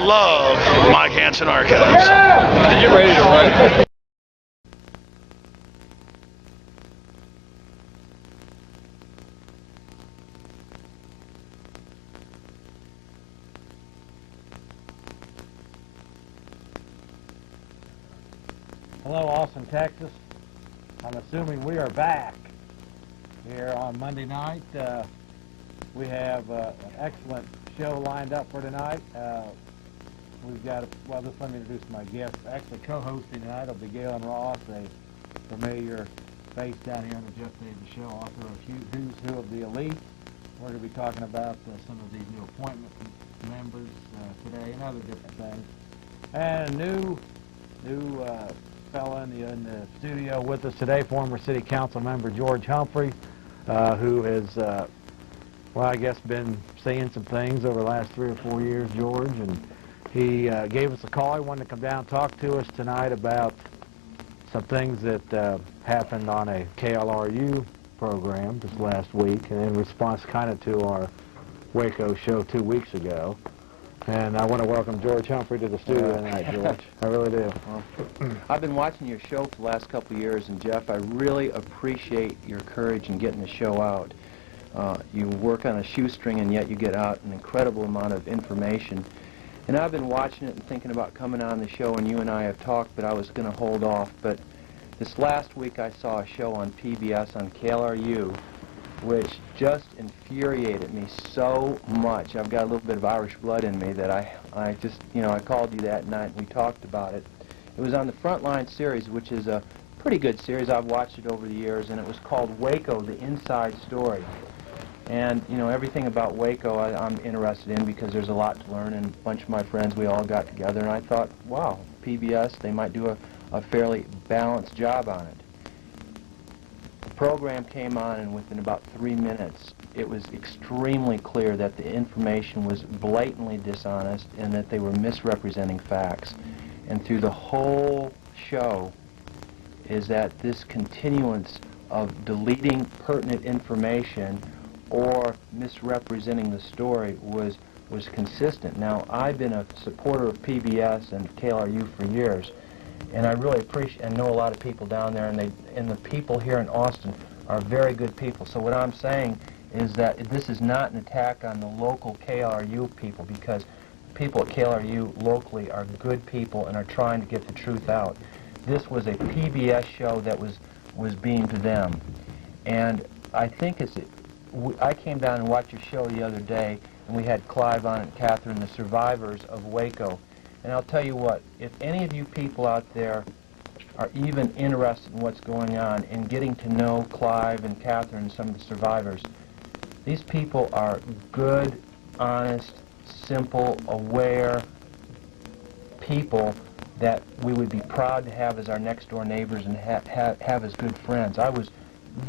love Mike Hansen Archives. Are you ready to run? Hello, Austin, Texas. I'm assuming we are back here on Monday night. We have an excellent show lined up for tonight. We've got, well, just let me introduce my guest. Actually, co-hosting tonight will be Gaylon, a familiar face down here on the Jeff Davis Show, author of Who's Who of the Elite. We're going to be talking about some of these new appointment members today and other different things. And a new fella in the studio with us today, former City Council member George Humphrey, who has, well, I guess been seeing some things over the last 3 or 4 years, George, and he gave us a call. He wanted to come down and talk to us tonight about some things that happened on a KLRU program this last week, and in response kind of to our Waco show 2 weeks ago. And I want to welcome George Humphrey to the studio tonight, George. I really do. Well, I've been watching your show for the last couple of years, and Jeff, I really appreciate your courage in getting the show out. You work on a shoestring, and yet you get out an incredible amount of information. And I've been watching it and thinking about coming on the show, and you and I have talked, but I was going to hold off. But this last week I saw a show on PBS on KLRU, which just infuriated me so much. I've got a little bit of Irish blood in me that I just, you know, I called you that night and we talked about it. It was on the Frontline series, which is a pretty good series. I've watched it over the years, and it was called Waco, the Inside Story. And, you know, everything about Waco I'm interested in because there's a lot to learn, and a bunch of my friends, we all got together, and I thought, wow, PBS, they might do a fairly balanced job on it. The program came on, and within about 3 minutes, it was extremely clear that the information was blatantly dishonest and that they were misrepresenting facts. And through the whole show is that this continuance of deleting pertinent information or misrepresenting the story was consistent. Now, I've been a supporter of PBS and KLRU for years, and I really appreciate and know a lot of people down there, and the people here in Austin are very good people. So what I'm saying is that this is not an attack on the local KLRU people, because people at KLRU locally are good people and are trying to get the truth out. This was a PBS show that was beamed to them, and I think I came down and watched your show the other day, and we had Clive on and Catherine, the survivors of Waco. And I'll tell you what, if any of you people out there are even interested in what's going on and getting to know Clive and Catherine and some of the survivors, these people are good, honest, simple, aware people that we would be proud to have as our next-door neighbors and have as good friends. I was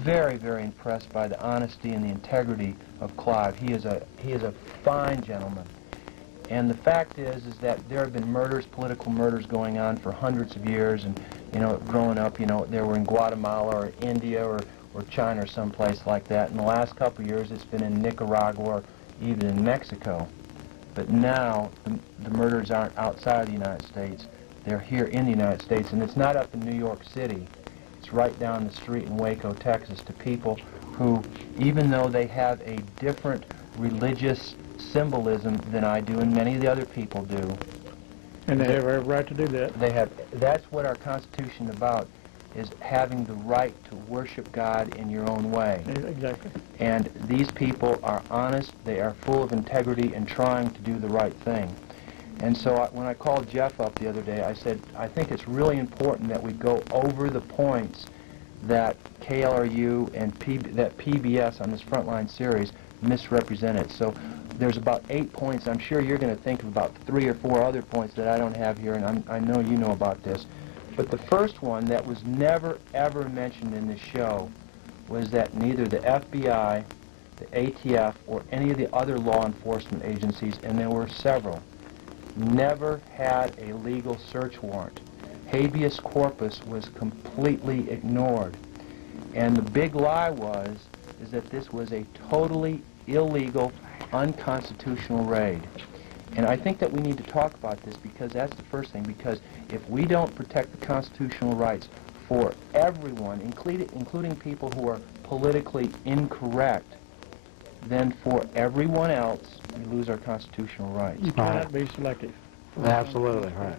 very, very impressed by the honesty and the integrity of Clive. He is a fine gentleman. And the fact is that there have been murders, political murders going on for hundreds of years, and, you know, growing up, you know, they were in Guatemala or India or China or someplace like that. In the last couple of years, it's been in Nicaragua or even in Mexico. But now, the murders aren't outside the United States. They're here in the United States, and it's not up in New York City. It's right down the street in Waco, Texas, to people who, even though they have a different religious symbolism than I do and many of the other people do. And they have every right to do that. They have. That's what our Constitution is about, is having the right to worship God in your own way. Exactly. And these people are honest, they are full of integrity and trying to do the right thing. And so when I called Jeff up the other day, I said, I think it's really important that we go over the points that KLRU and that PBS on this Frontline series misrepresented. So there's about 8 points. I'm sure you're going to think of about 3 or 4 other points that I don't have here, and I know you know about this. But the first one that was never, ever mentioned in this show was that neither the FBI, the ATF, or any of the other law enforcement agencies, and there were several, never had a legal search warrant. Habeas corpus was completely ignored. And the big lie is that this was a totally illegal, unconstitutional raid. And I think that we need to talk about this because that's the first thing, because if we don't protect the constitutional rights for everyone, including people who are politically incorrect, then for everyone else, we lose our constitutional rights. You cannot be selective. Absolutely, right.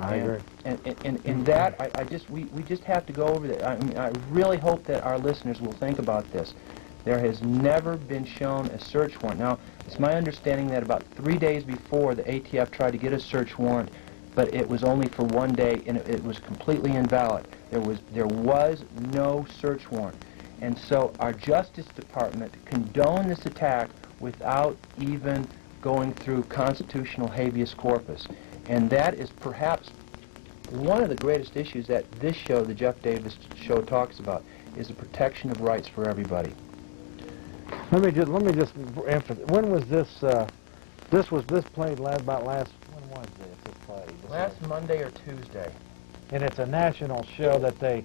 I agree. And in that, we just have to go over that. I mean, I really hope that our listeners will think about this. There has never been shown a search warrant. Now, it's my understanding that about 3 days before, the ATF tried to get a search warrant, but it was only for 1 day, and it was completely invalid. There was no search warrant. And so our Justice Department condoned this attack without even going through constitutional habeas corpus. And that is perhaps one of the greatest issues that this show, the Jeff Davis Show, talks about, is the protection of rights for everybody. Let me just emphasize. When was this? This played about last. When was this played? Last Monday or Tuesday. And it's a national show that they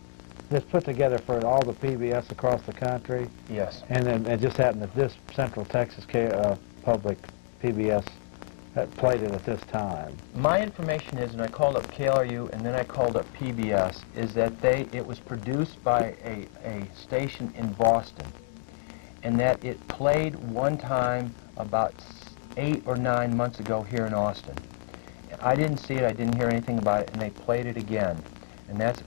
just put together for all the PBS across the country. Yes. And then it just happened that this Central Texas public PBS played it at this time. My information is, and I called up KLRU and then I called up PBS, is that it was produced by a station in Boston, and that it played one time about 8 or 9 months ago here in Austin. I didn't see it, I didn't hear anything about it, and they played it again. And that's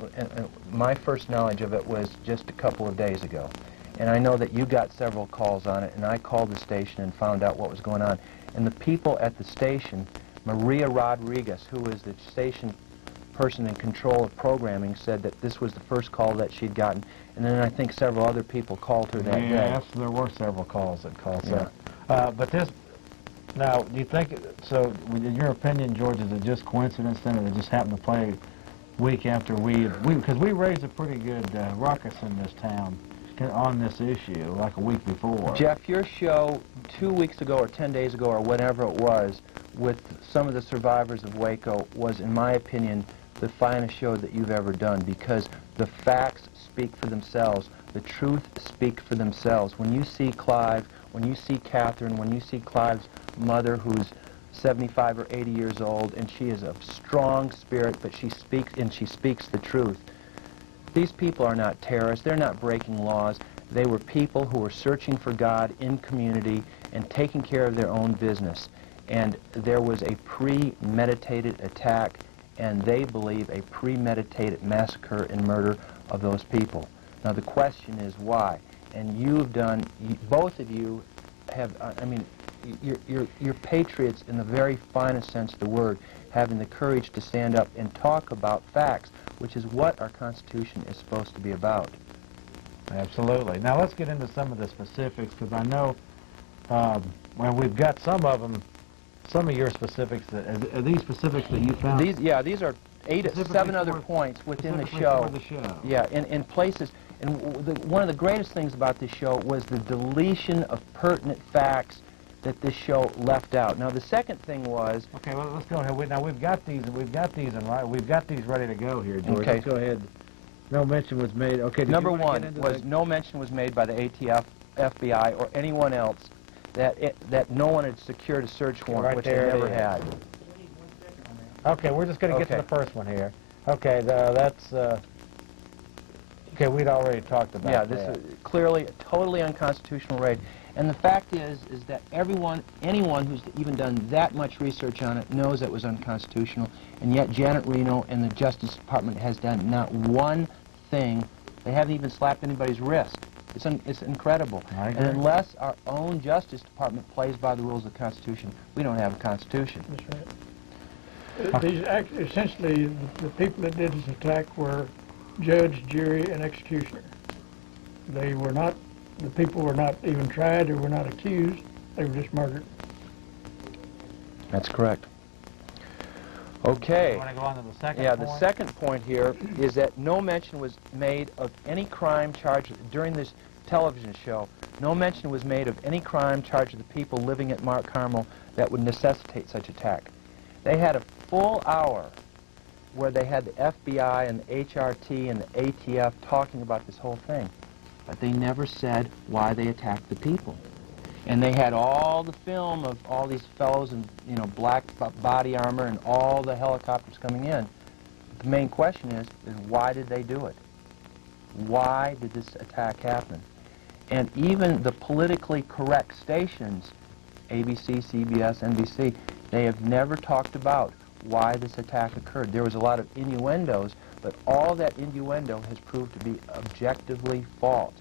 my first knowledge of it was just a couple of days ago. And I know that you got several calls on it, and I called the station and found out what was going on. And the people at the station, Maria Rodriguez, who is the station person in control of programming, said that this was the first call that she'd gotten. And then I think several other people called her that day. Yes, there were several calls that called Yeah. that. But this, now, do you think, so in your opinion, George, is it just coincidence then that it just happened to play week after week? Because we raised a pretty good ruckus in this town on this issue, like a week before. Jeff, your show 2 weeks ago or 10 days ago or whatever it was with some of the survivors of Waco was, in my opinion, the finest show that you've ever done, because the facts speak for themselves. The truth speak for themselves. When you see Clive, when you see Catherine, when you see Clive's mother, who's 75 or 80 years old, and she is a strong spirit, but she speaks the truth. These people are not terrorists. They're not breaking laws. They were people who were searching for God in community and taking care of their own business. And there was a premeditated attack, and they believe a premeditated massacre and murder of those people. Now the question is why? And you've done, both of you have, I mean, you're patriots in the very finest sense of the word, having the courage to stand up and talk about facts, which is what our Constitution is supposed to be about. Absolutely. Now let's get into some of the specifics, because I know, well, we've got some of them, some of your specifics. Are these specifics that you found? These are 7 other points within the show. For the show. Yeah, in places. And one of the greatest things about this show was the deletion of pertinent facts that this show left out. Now the second thing was. Okay, well let's go ahead. Now we've got these ready to go here, George. Okay. Let's go ahead. No mention was made. Okay. Number one was no mention was made by the ATF, FBI, or anyone else that no one had secured a search warrant, Right which there they never it is. had. Okay, we're just going to get to the first one here. Okay, that's. Okay, we'd already talked about Yeah, that. this is clearly a totally unconstitutional raid. And the fact is that anyone who's even done that much research on it knows it was unconstitutional, and yet Janet Reno and the Justice Department has done not one thing. They haven't even slapped anybody's wrist. It's incredible. I agree. And unless our own Justice Department plays by the rules of the Constitution, we don't have a Constitution. That's right. These essentially, the people that did this attack were judge, jury, and executioner. They were not, the people were not even tried, they were not accused, they were just murdered. That's correct. Okay. You want to go on to the second Yeah, point? the second point here is that no mention was made of any crime charged during this television show. No mention was made of any crime charged with the people living at Mount Carmel that would necessitate such attack. They had a full hour where they had the FBI and the HRT and the ATF talking about this whole thing, but they never said why they attacked the people. And they had all the film of all these fellows in, you know, black body armor and all the helicopters coming in. The main question is why did they do it? Why did this attack happen? And even the politically correct stations, ABC, CBS, NBC, they have never talked about why this attack occurred. There was a lot of innuendos, but all that innuendo has proved to be objectively false.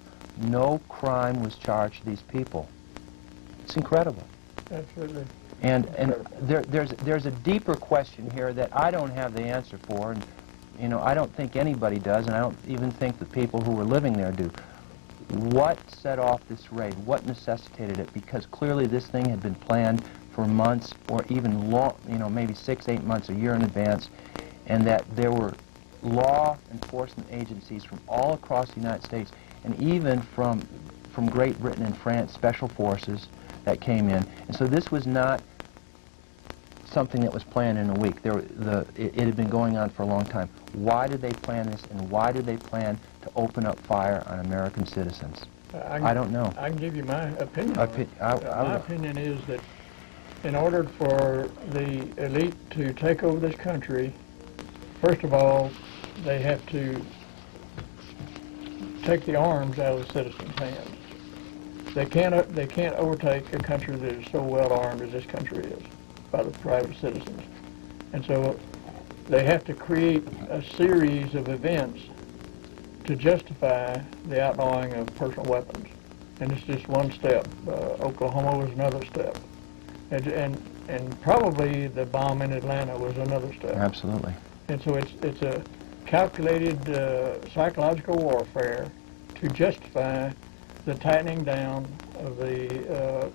No crime was charged to these people. It's incredible. Absolutely. And there's a deeper question here that I don't have the answer for, and you know, I don't think anybody does, and I don't even think the people who were living there do. What set off this raid? What necessitated it? Because clearly this thing had been planned for months, or even long, you know, maybe 6, 8 months, a year in advance, and that there were law enforcement agencies from all across the United States, and even from Great Britain and France, special forces that came in. And so this was not something that was planned in a week. It had been going on for a long time. Why did they plan this, and why did they plan to open up fire on American citizens? I don't know. I can give you my opinion. My opinion is that in order for the elite to take over this country, first of all, they have to take the arms out of the citizens' hands. They can't overtake a country that is so well armed as this country is by the private citizens. And so they have to create a series of events to justify the outlawing of personal weapons. And it's just one step. Oklahoma was another step. And probably the bomb in Atlanta was another step. Absolutely. And so it's a calculated psychological warfare to justify the tightening down of the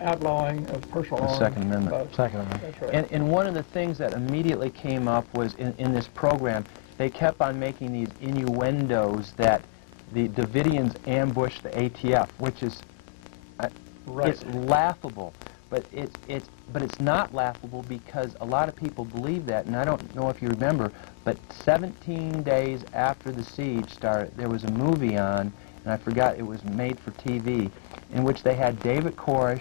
outlawing of personal arms. The Second Amendment. Second Amendment. That's right. And one of the things that immediately came up was in this program, they kept on making these innuendos that the Davidians ambushed the ATF, which is Right. it's laughable. But it's not laughable because a lot of people believe that, and I don't know if you remember, but 17 days after the siege started, there was a movie on, and I forgot, it was made for TV, in which they had David Koresh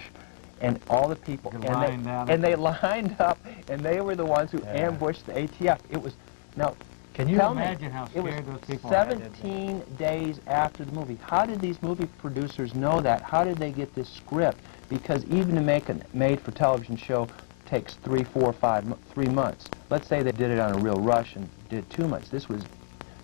and all the people, and they lined up, and they were the ones who ambushed the ATF. It was, now, can you tell imagine me, how it was scared those people 17 days after the movie. How did these movie producers know that? How did they get this script? Because even to make a made-for-television show takes 3 months. Let's say they did it on a real rush and did 2 months. This was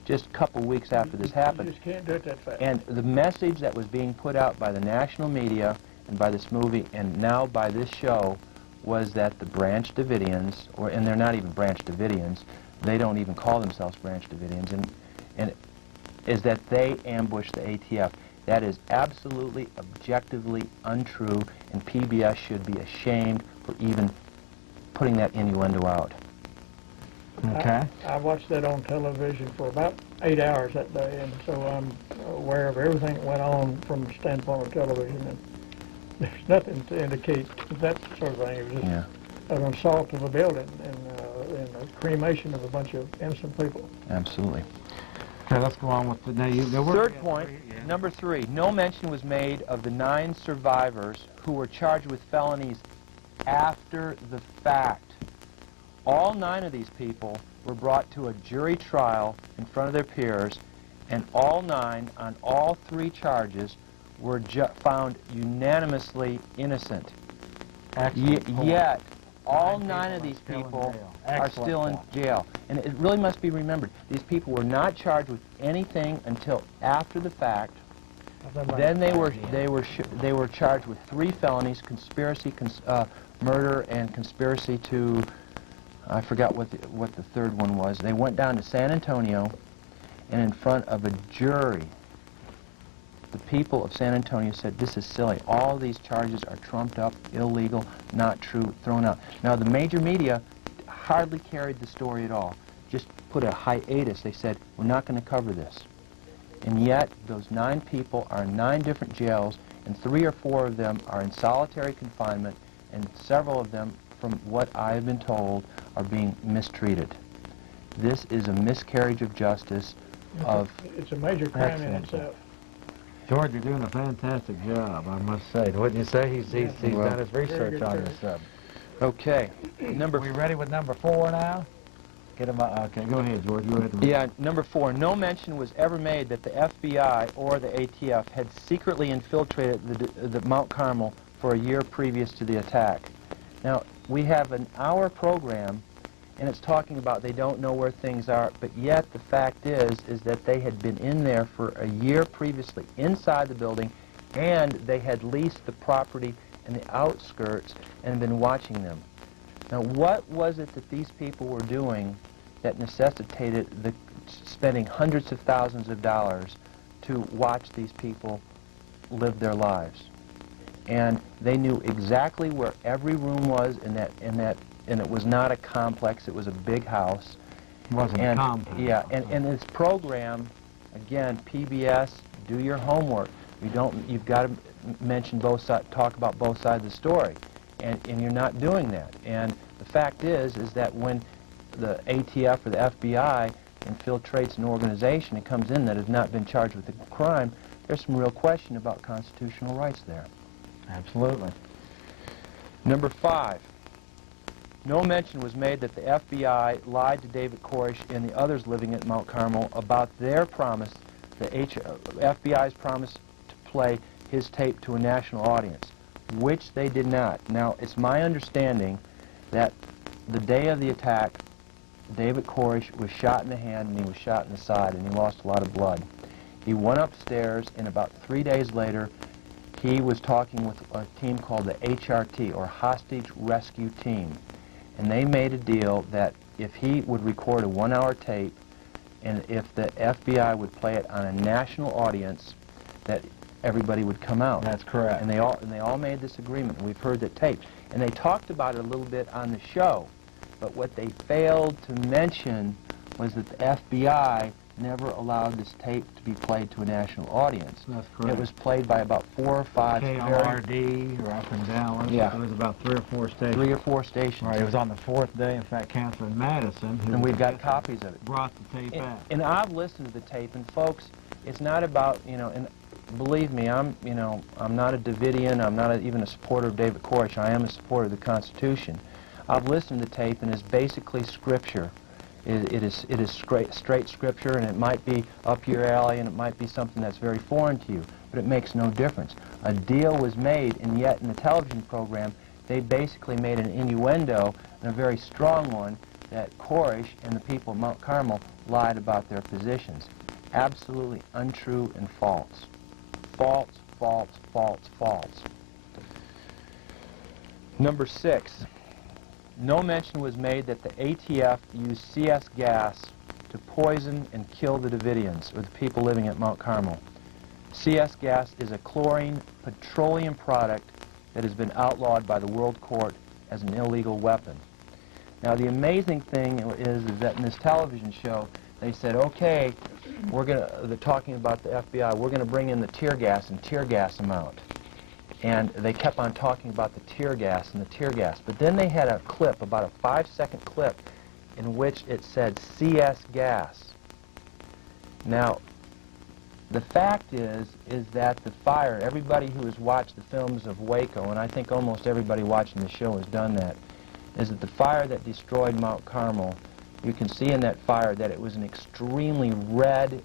just a couple weeks after this happened. You just can't do it that fast. And the message that was being put out by the national media and by this movie and now by this show was that the Branch Davidians, and they're not even Branch Davidians, they don't even call themselves Branch Davidians, and is that they ambushed the ATF. That is absolutely, objectively untrue, and PBS should be ashamed for even putting that innuendo out. Okay. I watched that on television for about 8 hours that day, and so I'm aware of everything that went on from the standpoint of television, and there's nothing to indicate that sort of thing. It was just an assault of a building and a cremation of a bunch of innocent people. Absolutely. Okay, let's go on with the third point. Number 3, no mention was made of the 9 survivors who were charged with felonies after the fact. All 9 of these people were brought to a jury trial in front of their peers, and all 9 on all 3 charges were found unanimously innocent. Yet, all 9 of these people are still in jail. And it really must be remembered, these people were not charged with anything until after the fact. Then they were charged with 3 felonies: conspiracy, murder, and conspiracy to, I forgot what the third one was. They went down to San Antonio, and in front of a jury, the people of San Antonio said, "This is silly. All these charges are trumped up, illegal, not true, thrown out." Now, the major media hardly carried the story at all. Just put a hiatus. They said, "We're not going to cover this." And yet, those 9 people are in 9 different jails, and 3 or 4 of them are in solitary confinement, and several of them, from what I have been told, are being mistreated. This is a miscarriage of justice. It's a major crime in itself. George, you're doing a fantastic job, I must say. Wouldn't you say? He's Well, done his research on this subject. Okay. We ready with number 4 now? Get him. Okay, go ahead, George. Go ahead. Yeah, number 4, no mention was ever made that the FBI or the ATF had secretly infiltrated the Mount Carmel for a year previous to the attack. Now, we have an hour program, and it's talking about they don't know where things are, but yet the fact is that they had been in there for a year previously, inside the building, and they had leased the property in the outskirts and been watching them. Now, what was it that these people were doing that necessitated spending hundreds of thousands of dollars to watch these people live their lives? And they knew exactly where every room was and it was not a complex, it was a big house. It wasn't a complex. Yeah, and this program, again, PBS, do your homework. You've got to mention both sides, talk about both sides of the story. And you're not doing that. And the fact is that when the ATF or the FBI infiltrates an organization and comes in that has not been charged with a crime, there's some real question about constitutional rights there. Absolutely. Number 5, no mention was made that the FBI lied to David Koresh and the others living at Mount Carmel about their promise, the FBI's promise to play his tape to a national audience, which they did not. Now, it's my understanding that the day of the attack, David Koresh was shot in the hand and he was shot in the side and he lost a lot of blood. He went upstairs, and about 3 days later, he was talking with a team called the HRT, or Hostage Rescue Team. And they made a deal that if he would record a 1-hour tape, and if the FBI would play it on a national audience, that everybody would come out. That's correct. And they all made this agreement. We've heard the tape. And they talked about it a little bit on the show. But what they failed to mention was that the FBI never allowed this tape to be played to a national audience. That's correct. It was played by about 4 or 5 KRD, or up in Dallas. Yeah. It was about 3 or 4 stations. 3 or 4 stations. Right, it was on the 4th day. In fact, Catherine Madison, who And we've got copies of it. brought the tape out. And I've listened to the tape, and folks, it's not about, and believe me, I'm not a Davidian, I'm not even a supporter of David Koresh, I am a supporter of the Constitution. I've listened to the tape, and it's basically scripture. It is straight scripture, and it might be up your alley, and it might be something that's very foreign to you, but it makes no difference. A deal was made, and yet in the television program, they basically made an innuendo, and a very strong one, that Koresh and the people of Mount Carmel lied about their positions. Absolutely untrue and false. False, false, false, false. Number 6. No mention was made that the ATF used CS gas to poison and kill the Davidians, or the people living at Mount Carmel. CS gas is a chlorine petroleum product that has been outlawed by the World Court as an illegal weapon. Now, the amazing thing is that in this television show, they said, okay, they're talking about the FBI, we're going to bring in the tear gas and tear gas them out. And they kept on talking about the tear gas and the tear gas. But then they had a clip, about a 5-second clip, in which it said CS gas. Now, the fact is that the fire, everybody who has watched the films of Waco, and I think almost everybody watching the show has done that, is that the fire that destroyed Mount Carmel, you can see in that fire that it was an extremely red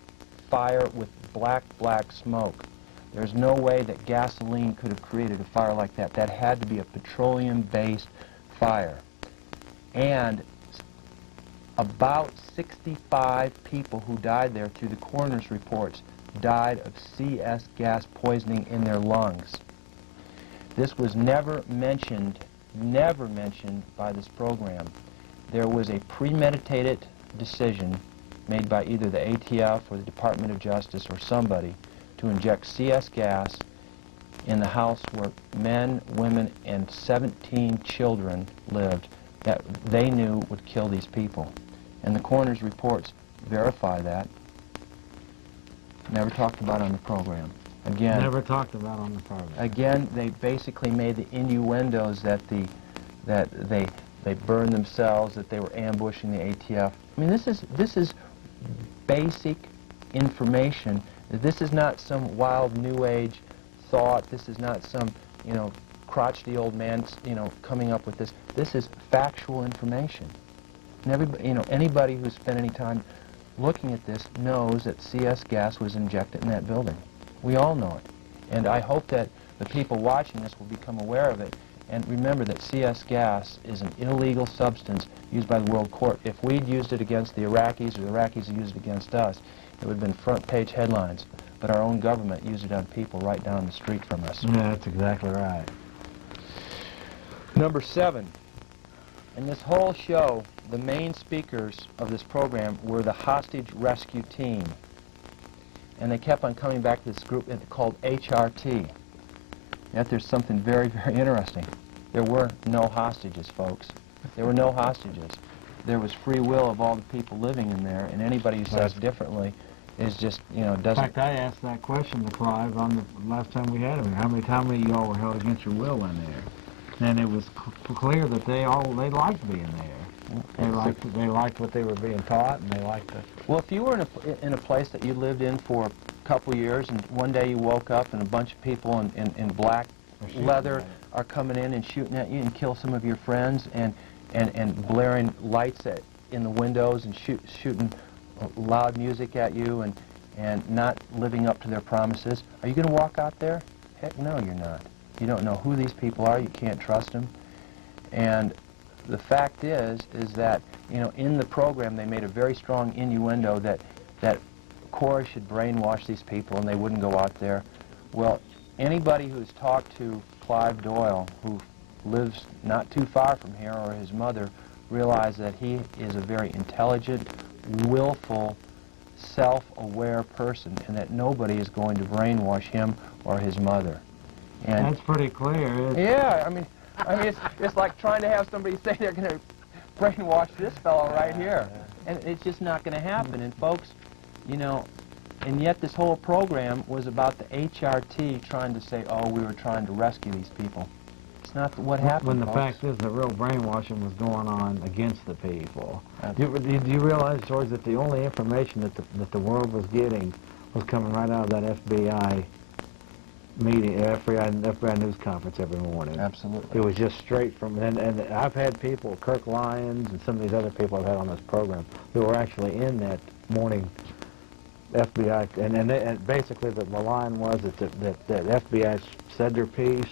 fire with black smoke. There's no way that gasoline could have created a fire like that. That had to be a petroleum-based fire. And about 65 people who died there through the coroner's reports died of CS gas poisoning in their lungs. This was never mentioned by this program. There was a premeditated decision made by either the ATF or the Department of Justice or somebody to inject CS gas in the house where men, women, and 17 children lived that they knew would kill these people. And the coroner's reports verify that. Never talked about on the program. Again, Never talked about on the program. Again, they basically made the innuendos that they burned themselves, that they were ambushing the ATF. I mean, this is basic information This is not some wild New Age thought. This is not some, you know, crotchety old man, you know, coming up with this. This is factual information. And everybody, you know, anybody who's spent any time looking at this knows that CS gas was injected in that building. We all know it. And I hope that the people watching this will become aware of it. And remember that CS gas is an illegal substance used by the World Court. If we'd used it against the Iraqis or the Iraqis had used it against us, it would have been front-page headlines. But our own government used it on people right down the street from us. Yeah, that's exactly right. Number 7. In this whole show, the main speakers of this program were the hostage rescue team. And they kept on coming back to this group called HRT. Yet there's something very, very interesting. There were no hostages, folks. There were no hostages. There was free will of all the people living in there, and anybody who says differently is just, you know, doesn't... In fact, I asked that question to Clive on the last time we had him. How many of y'all were held against your will in there? And it was clear that they liked being there. They liked what they were being taught, and they liked it. Well, if you were in a place that you lived in for a couple years, and one day you woke up and a bunch of people in black leather are coming in and shooting at you and kill some of your friends, and blaring lights in the windows and shooting loud music at you, and not living up to their promises, are you going to walk out there? Heck no, you're not. You don't know who these people are. You can't trust them. And the fact is that, you know, in the program they made a very strong innuendo that Cora should brainwash these people and they wouldn't go out there. Well, anybody who's talked to Clive Doyle, who lives not too far from here, or his mother, realize that he is a very intelligent, willful, self-aware person, and that nobody is going to brainwash him or his mother. And that's pretty clear. Yeah, I mean, it's like trying to have somebody say they're going to brainwash this fellow right here, and it's just not going to happen. And folks, you know, and yet this whole program was about the HRT trying to say, oh, we were trying to rescue these people. It's not what happened, when the folks. fact is the real brainwashing was going on against the people. Do you realize, George, that the only information that the world was getting was coming right out of that FBI meeting, FBI news conference every morning? Absolutely. It was just straight from, and I've had people, Kirk Lyons and some of these other people I've had on this program, who were actually in that morning FBI, and basically the line was that FBI said their piece,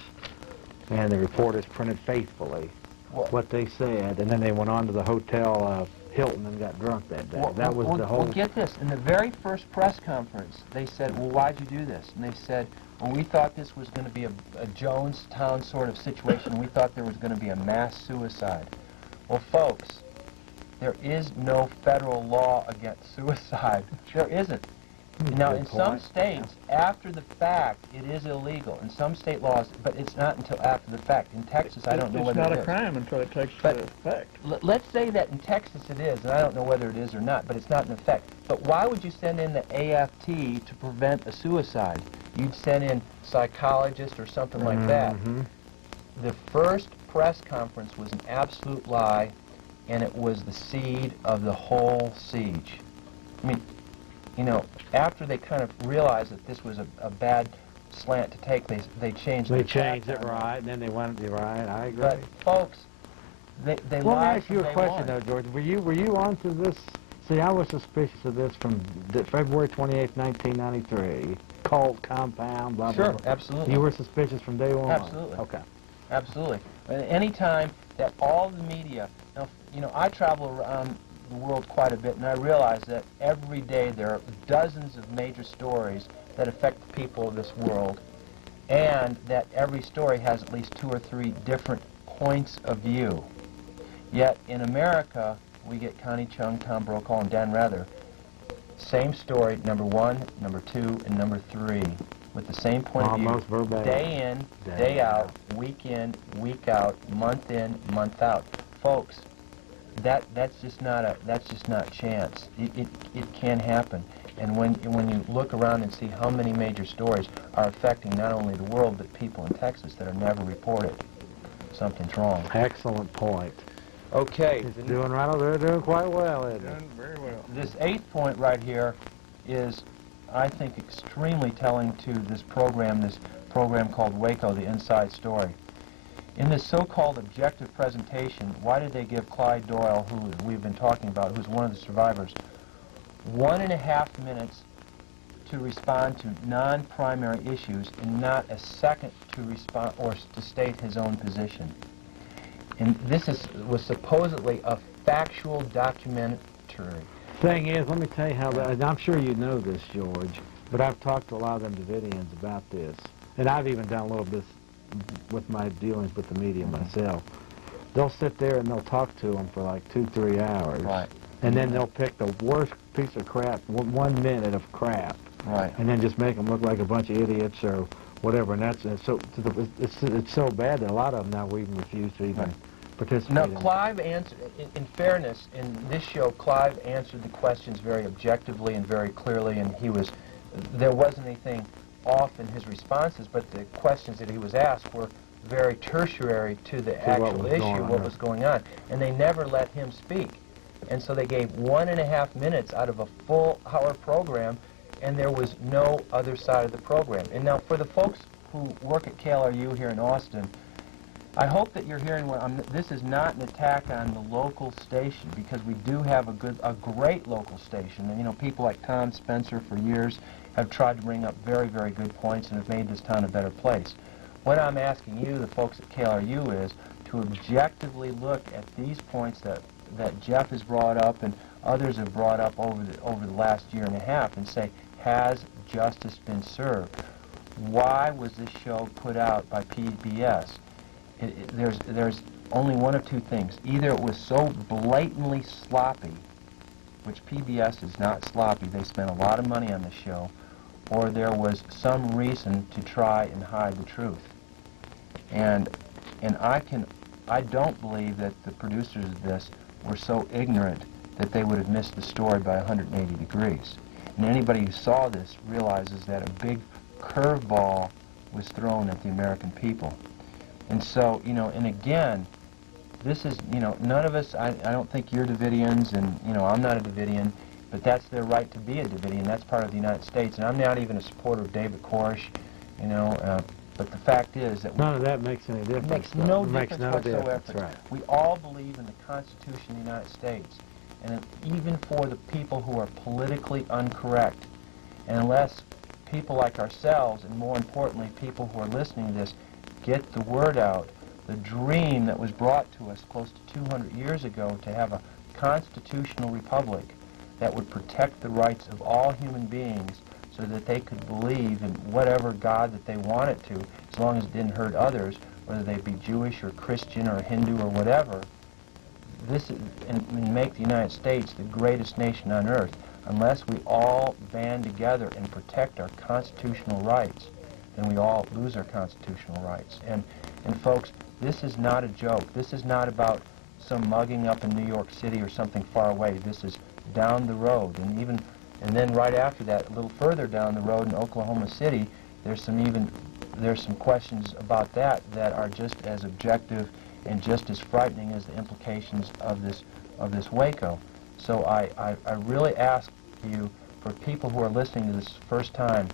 and the reporters printed faithfully what they said, and then they went on to the hotel Hilton and got drunk that day. That was the whole... Well, get this. In the very first press conference, they said, well, why'd you do this? And they said, well, we thought this was going to be a Jonestown sort of situation. We thought there was going to be a mass suicide. Well, folks, there is no federal law against suicide. There isn't. Now, in some states, after the fact, it is illegal. In some state laws, but it's not until after the fact. In Texas, I don't know whether it is. It's not a crime until it takes effect. Let's say that in Texas it is, and I don't know whether it is or not, but it's not in effect. But why would you send in the AFT to prevent a suicide? You'd send in psychologists or something like that. The first press conference was an absolute lie, and it was the seed of the whole siege. I mean, you know, after they kind of realized that this was a bad slant to take, they changed it. They changed it, right, and then they went right. I agree. But folks, they lied. Let me ask you a question, though, George. Were you on to this? See, I was suspicious of this from February 28th, 1993. Cult compound, blah, blah, blah. Sure, absolutely. You were suspicious from day one? Absolutely. Okay. Absolutely. Any time that all the media, now, you know, I travel around the world quite a bit, and I realize that every day there are dozens of major stories that affect the people of this world, and that every story has at least 2 or 3 different points of view. Yet in America, we get Connie Chung, Tom Brokaw, and Dan Rather. Same story, number 1, number 2, and number 3, with the same point of view, verbatim. Day in, day out, week in, week out, month in, month out. Folks, that's just not chance. It can happen. And when you look around and see how many major stories are affecting not only the world but people in Texas that are never reported, something's wrong. Excellent point. Okay. It's doing right over there, doing quite well, isn't it? Done very well. This 8th point right here is I think, extremely telling to this program called Waco, The Inside Story. In this so-called objective presentation, why did they give Clyde Doyle, who we've been talking about, who's one of the survivors, 1.5 minutes to respond to non-primary issues and not a second to respond or to state his own position? And this was supposedly a factual documentary. Thing is, let me tell you how that, and I'm sure you know this, George, but I've talked to a lot of them Davidians about this, and I've even done a little bit with my dealings with the media myself. They'll sit there and they'll talk to them for like 2-3 hours, Right. And then they'll pick the worst piece of crap, 1 minute of crap, Right. and then just make them look like a bunch of idiots or whatever. And that's so it's so bad that a lot of them now we even refuse to even participate. Now, in it. Clive answered, in fairness, in this show, Clive answered the questions very objectively and very clearly, and there wasn't anything off in his responses, but the questions that he was asked were very tertiary to the actual issue, what was going on, and they never let him speak. And so they gave 1.5 minutes out of a full-hour program, and there was no other side of the program. And now, for the folks who work at KLRU here in Austin, I hope that you're hearing what this is not an attack on the local station, because we do have a great local station. And, you know, people like Tom Spencer for years have tried to bring up very, very good points and have made this town a better place. What I'm asking you, the folks at KLRU, is to objectively look at these points that Jeff has brought up and others have brought up over the last 1.5 years and say, has justice been served? Why was this show put out by PBS? There's only one of two things. Either it was so blatantly sloppy, which PBS is not sloppy, they spent a lot of money on the show, or there was some reason to try and hide the truth. And I don't believe that the producers of this were so ignorant that they would have missed the story by 180 degrees. And anybody who saw this realizes that a big curveball was thrown at the American people. And so, you know, and again, this is, you know, none of us, I don't think you're Davidians, and, you know, I'm not a Davidian, but that's their right to be a Davidian. That's part of the United States. And I'm not even a supporter of David Koresh, you know, but the fact is that none of that makes any difference. It makes no difference whatsoever. Difference, right. We all believe in the Constitution of the United States, and even for the people who are politically incorrect, and unless people like ourselves, and more importantly, people who are listening to this, get the word out, the dream that was brought to us close to 200 years ago to have a constitutional republic that would protect the rights of all human beings so that they could believe in whatever God that they wanted to, as long as it didn't hurt others, whether they be Jewish or Christian or Hindu or whatever, and make the United States the greatest nation on earth. Unless we all band together and protect our constitutional rights, then we all lose our constitutional rights. And folks, this is not a joke. This is not about some mugging up in New York City or something far away. This is down the road. And then right after that, a little further down the road in Oklahoma City, there's some questions about that are just as objective and just as frightening as the implications of this Waco. So I really ask you, for people who are listening to this first time,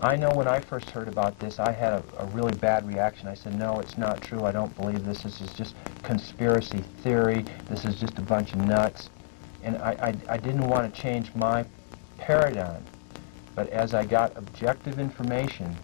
I know when I first heard about this, I had a really bad reaction. I said, no, it's not true. I don't believe this. This is just conspiracy theory. This is just a bunch of nuts. And I didn't want to change my paradigm. But as I got objective information,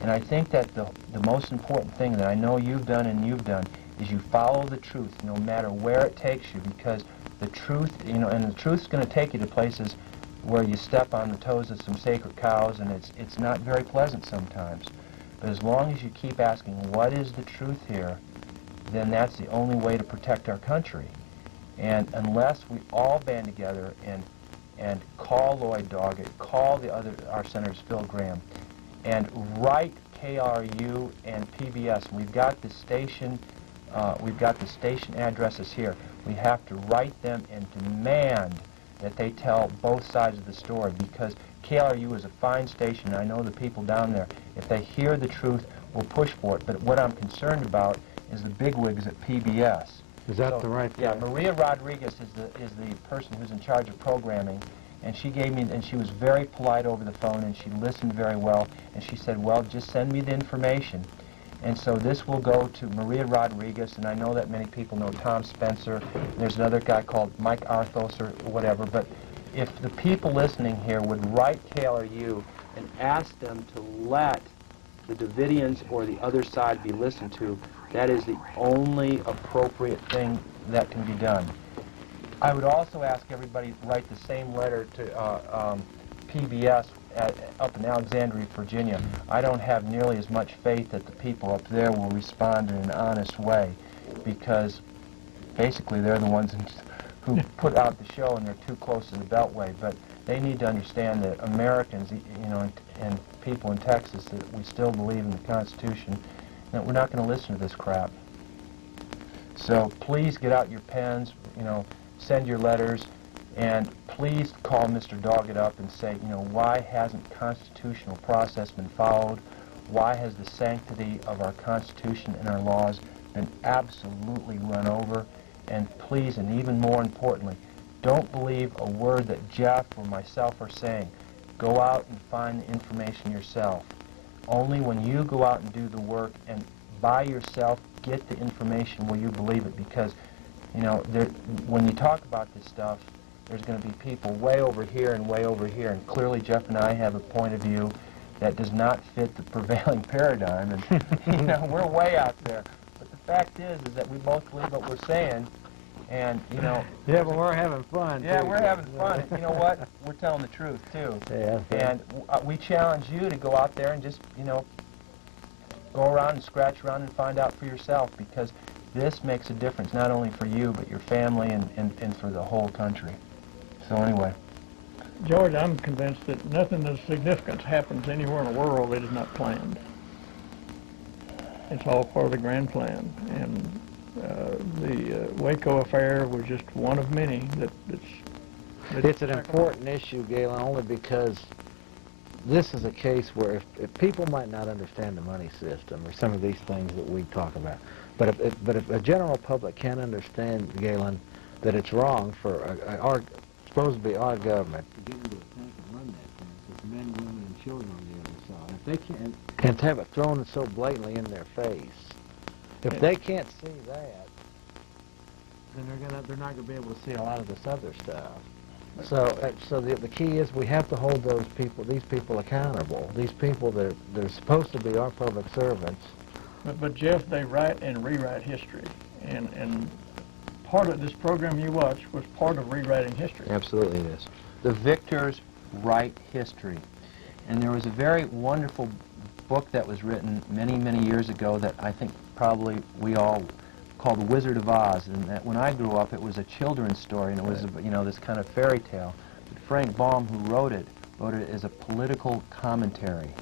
and I think that the most important thing that I know you've done is you follow the truth no matter where it takes you, because the truth, you know, and the truth's going to take you to places where you step on the toes of some sacred cows, and it's not very pleasant sometimes. But as long as you keep asking, what is the truth here, then that's the only way to protect our country. And unless we all band together and call Lloyd Doggett, call our senators, Phil Graham, and write KRU and PBS. We've got the station addresses here. We have to write them and demand that they tell both sides of the story, because KLRU is a fine station, and I know the people down there, if they hear the truth, will push for it. But what I'm concerned about is the bigwigs at PBS. Is that the right thing? Yeah, Maria Rodriguez is the person who's in charge of programming, And she gave me, and she was very polite over the phone, and she listened very well, and she said, well, just send me the information. And so this will go to Maria Rodriguez, and I know that many people know Tom Spencer. There's another guy called Mike Arthos or whatever, but if the people listening here would write KLRU and ask them to let the Davidians or the other side be listened to, that is the only appropriate thing that can be done. I would also ask everybody to write the same letter to PBS up in Alexandria, Virginia. I don't have nearly as much faith that the people up there will respond in an honest way, because basically they're the ones who put out the show, and they're too close to the Beltway. But they need to understand that Americans, you know, and people in Texas, that we still believe in the Constitution, that we're not going to listen to this crap. So please get out your pens, you know, send your letters, and please call Mr. Doggett up and say, you know, why hasn't constitutional process been followed? Why has the sanctity of our Constitution and our laws been absolutely run over? And please, and even more importantly, don't believe a word that Jeff or myself are saying. Go out and find the information yourself. Only when you go out and do the work and by yourself get the information will you believe it, because, you know, when you talk about this stuff, there's going to be people way over here and way over here, and clearly Jeff and I have a point of view that does not fit the prevailing paradigm, and you know, we're way out there. But the fact is that we both believe what we're saying, and you know. Yeah, but we're having fun. Yeah, too. we're having fun. And you know what? We're telling the truth too. Yeah. And we challenge you to go out there and just, you know, go around and scratch around and find out for yourself, because this makes a difference not only for you but your family and for the whole country. So anyway. George, I'm convinced that nothing of significance happens anywhere in the world that is not planned. It's all part of the grand plan. And the Waco affair was just one of many It's an important issue, Gaylon, only because this is a case where if people might not understand the money system or some of these things that we talk about, but if a general public can't understand, Gaylon, that it's wrong for supposed to be our government to get into a tank and run that thing with men, women, and children on the other side. If they can't have it thrown so blatantly in their face, if they can't see that, then they're not going to be able to see a lot of this other stuff. So the key is we have to hold these people accountable. These people that they're supposed to be our public servants. But Jeff, they write and rewrite history, and part of this program you watch was part of rewriting history. Absolutely it is. The victors write history. And there was a very wonderful book that was written many, many years ago that I think probably we all called The Wizard of Oz. And that when I grew up, it was a children's story, and it was, you know, this kind of fairy tale. But Frank Baum, who wrote it as a political commentary.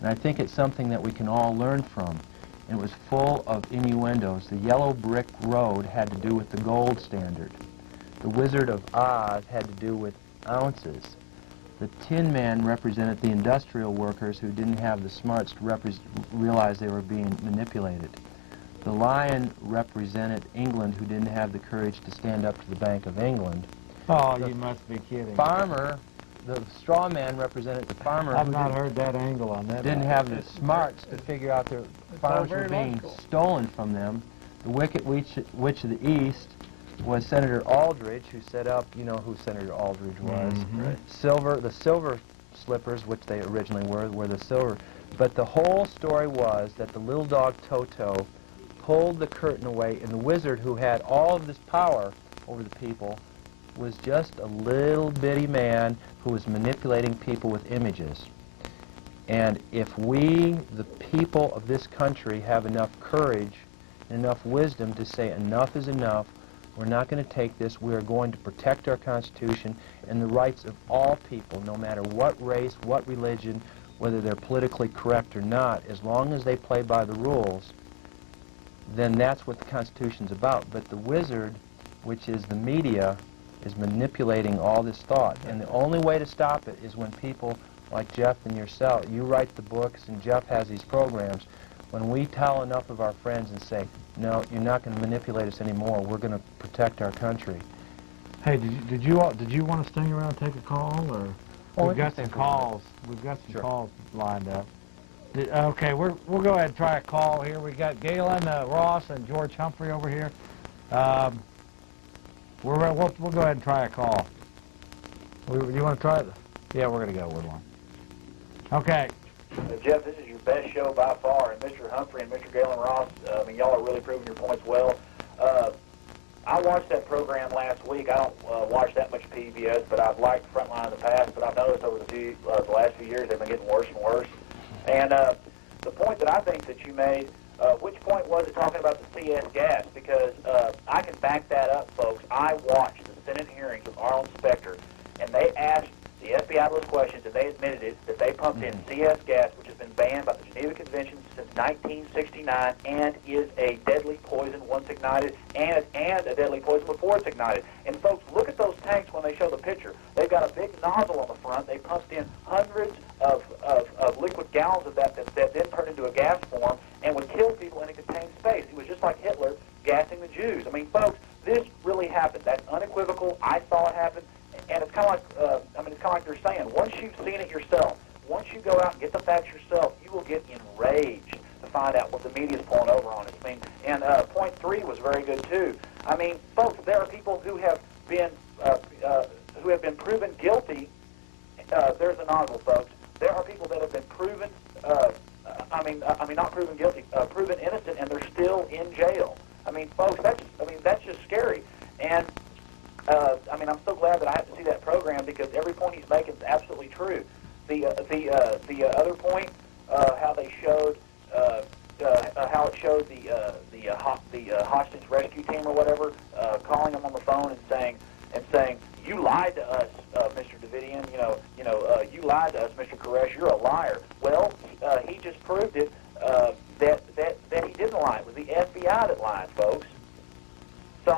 And I think it's something that we can all learn from. And it was full of innuendos. The yellow brick road had to do with the gold standard. The Wizard of Oz had to do with ounces. The Tin Man represented the industrial workers who didn't have the smarts to realize they were being manipulated. The Lion represented England, who didn't have the courage to stand up to the Bank of England. Oh, you must be kidding. Farmer, the straw man represented the farmer. I've not heard that angle on that. Didn't have the smarts to figure out their farms were being stolen from them. The Wicked Witch of the East was Senator Aldrich, who set up, you know who Senator Aldrich was. Mm-hmm. The Silver Slippers, which they originally were the silver. But the whole story was that the little dog Toto pulled the curtain away, and the wizard, who had all of this power over the people, was just a little bitty man who was manipulating people with images. And if we, the people of this country, have enough courage and enough wisdom to say enough is enough, we're not going to take this, we are going to protect our Constitution and the rights of all people, no matter what race, what religion, whether they're politically correct or not, as long as they play by the rules, then that's what the Constitution's about. But the wizard, which is the media, is manipulating all this thought. And the only way to stop it is when people like Jeff and yourself, you write the books and Jeff has these programs, when we tell enough of our friends and say, no, you're not going to manipulate us anymore, we're going to protect our country, Hey, did you want to stay around and take a call, or Oh, we've got some calls? We've got some calls lined up. Okay, we'll go ahead and try a call here. We got Gaylon, Ross, and George Humphrey over here. We'll go ahead and try a call. You want to try it? Yeah, we're gonna go with one. Okay. Jeff, this is your best show by far, and Mr. Humphrey and Mr. Gaylon Ross, I mean, y'all are really proving your points well. I watched that program last week. I don't watch that much PBS, but I've liked Frontline in the past, but I've noticed over the last few years they've been getting worse and worse. And the point that I think that you made, which point was it talking about the CS gas? Because I can back that up, folks. I watched the Senate hearings with Arnold Specter, and they asked the FBI those questions, and they admitted it, that they pumped in CS gas, which has been banned by the Geneva Convention since 1969 and is a deadly poison once ignited, and a deadly poison before it's ignited. And folks, look at those tanks when they show the picture. They've got a big nozzle on the front. They pumped in hundreds of liquid gallons of that then turned into a gas form and would kill people in a contained space. It was just like Hitler gassing the Jews. I mean, folks, this really happened. That's unequivocal. I saw it happen. And it's kind of like, it's kind of like they're saying, once you've seen it yourself, once you go out and get the facts yourself, you will get enraged to find out what the media's pulling over on us. I mean, and point 3 was very good too. I mean, folks, there are people who have been proven guilty. There's a nozzle, folks. There are people that have been proven, not proven guilty, proven innocent, and they're still in jail. I mean, folks, that's just scary. And I'm so glad that I have to see that program because every point he's making is absolutely true. The other point, how they showed, how it showed the hostage rescue team or whatever, calling him on the phone and saying, you lied to us, Mr. Davidian. You lied to us, Mr. Koresh. You're a liar. Well, he just proved it that he didn't lie. It was the FBI that lied, folks. So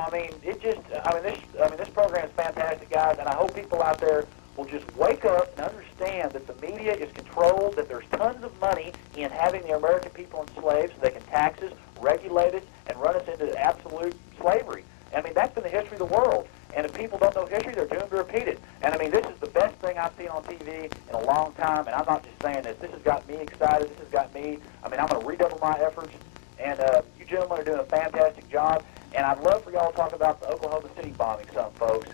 this program is fantastic, guys, and I hope people out there will just wake up and understand that the media is controlled, that there's tons of money in having the American people enslaved so they can tax us, regulate us, and run us into absolute slavery. I mean, that's been the history of the world. And if people don't know history, they're doomed to repeat it. And I mean, this is the best thing I've seen on TV in a long time, and I'm not just saying this. This has got me excited. This has got me, I'm going to redouble my efforts. And you gentlemen are doing a fantastic job. And I'd love for y'all to talk about the Oklahoma City bombing some, folks.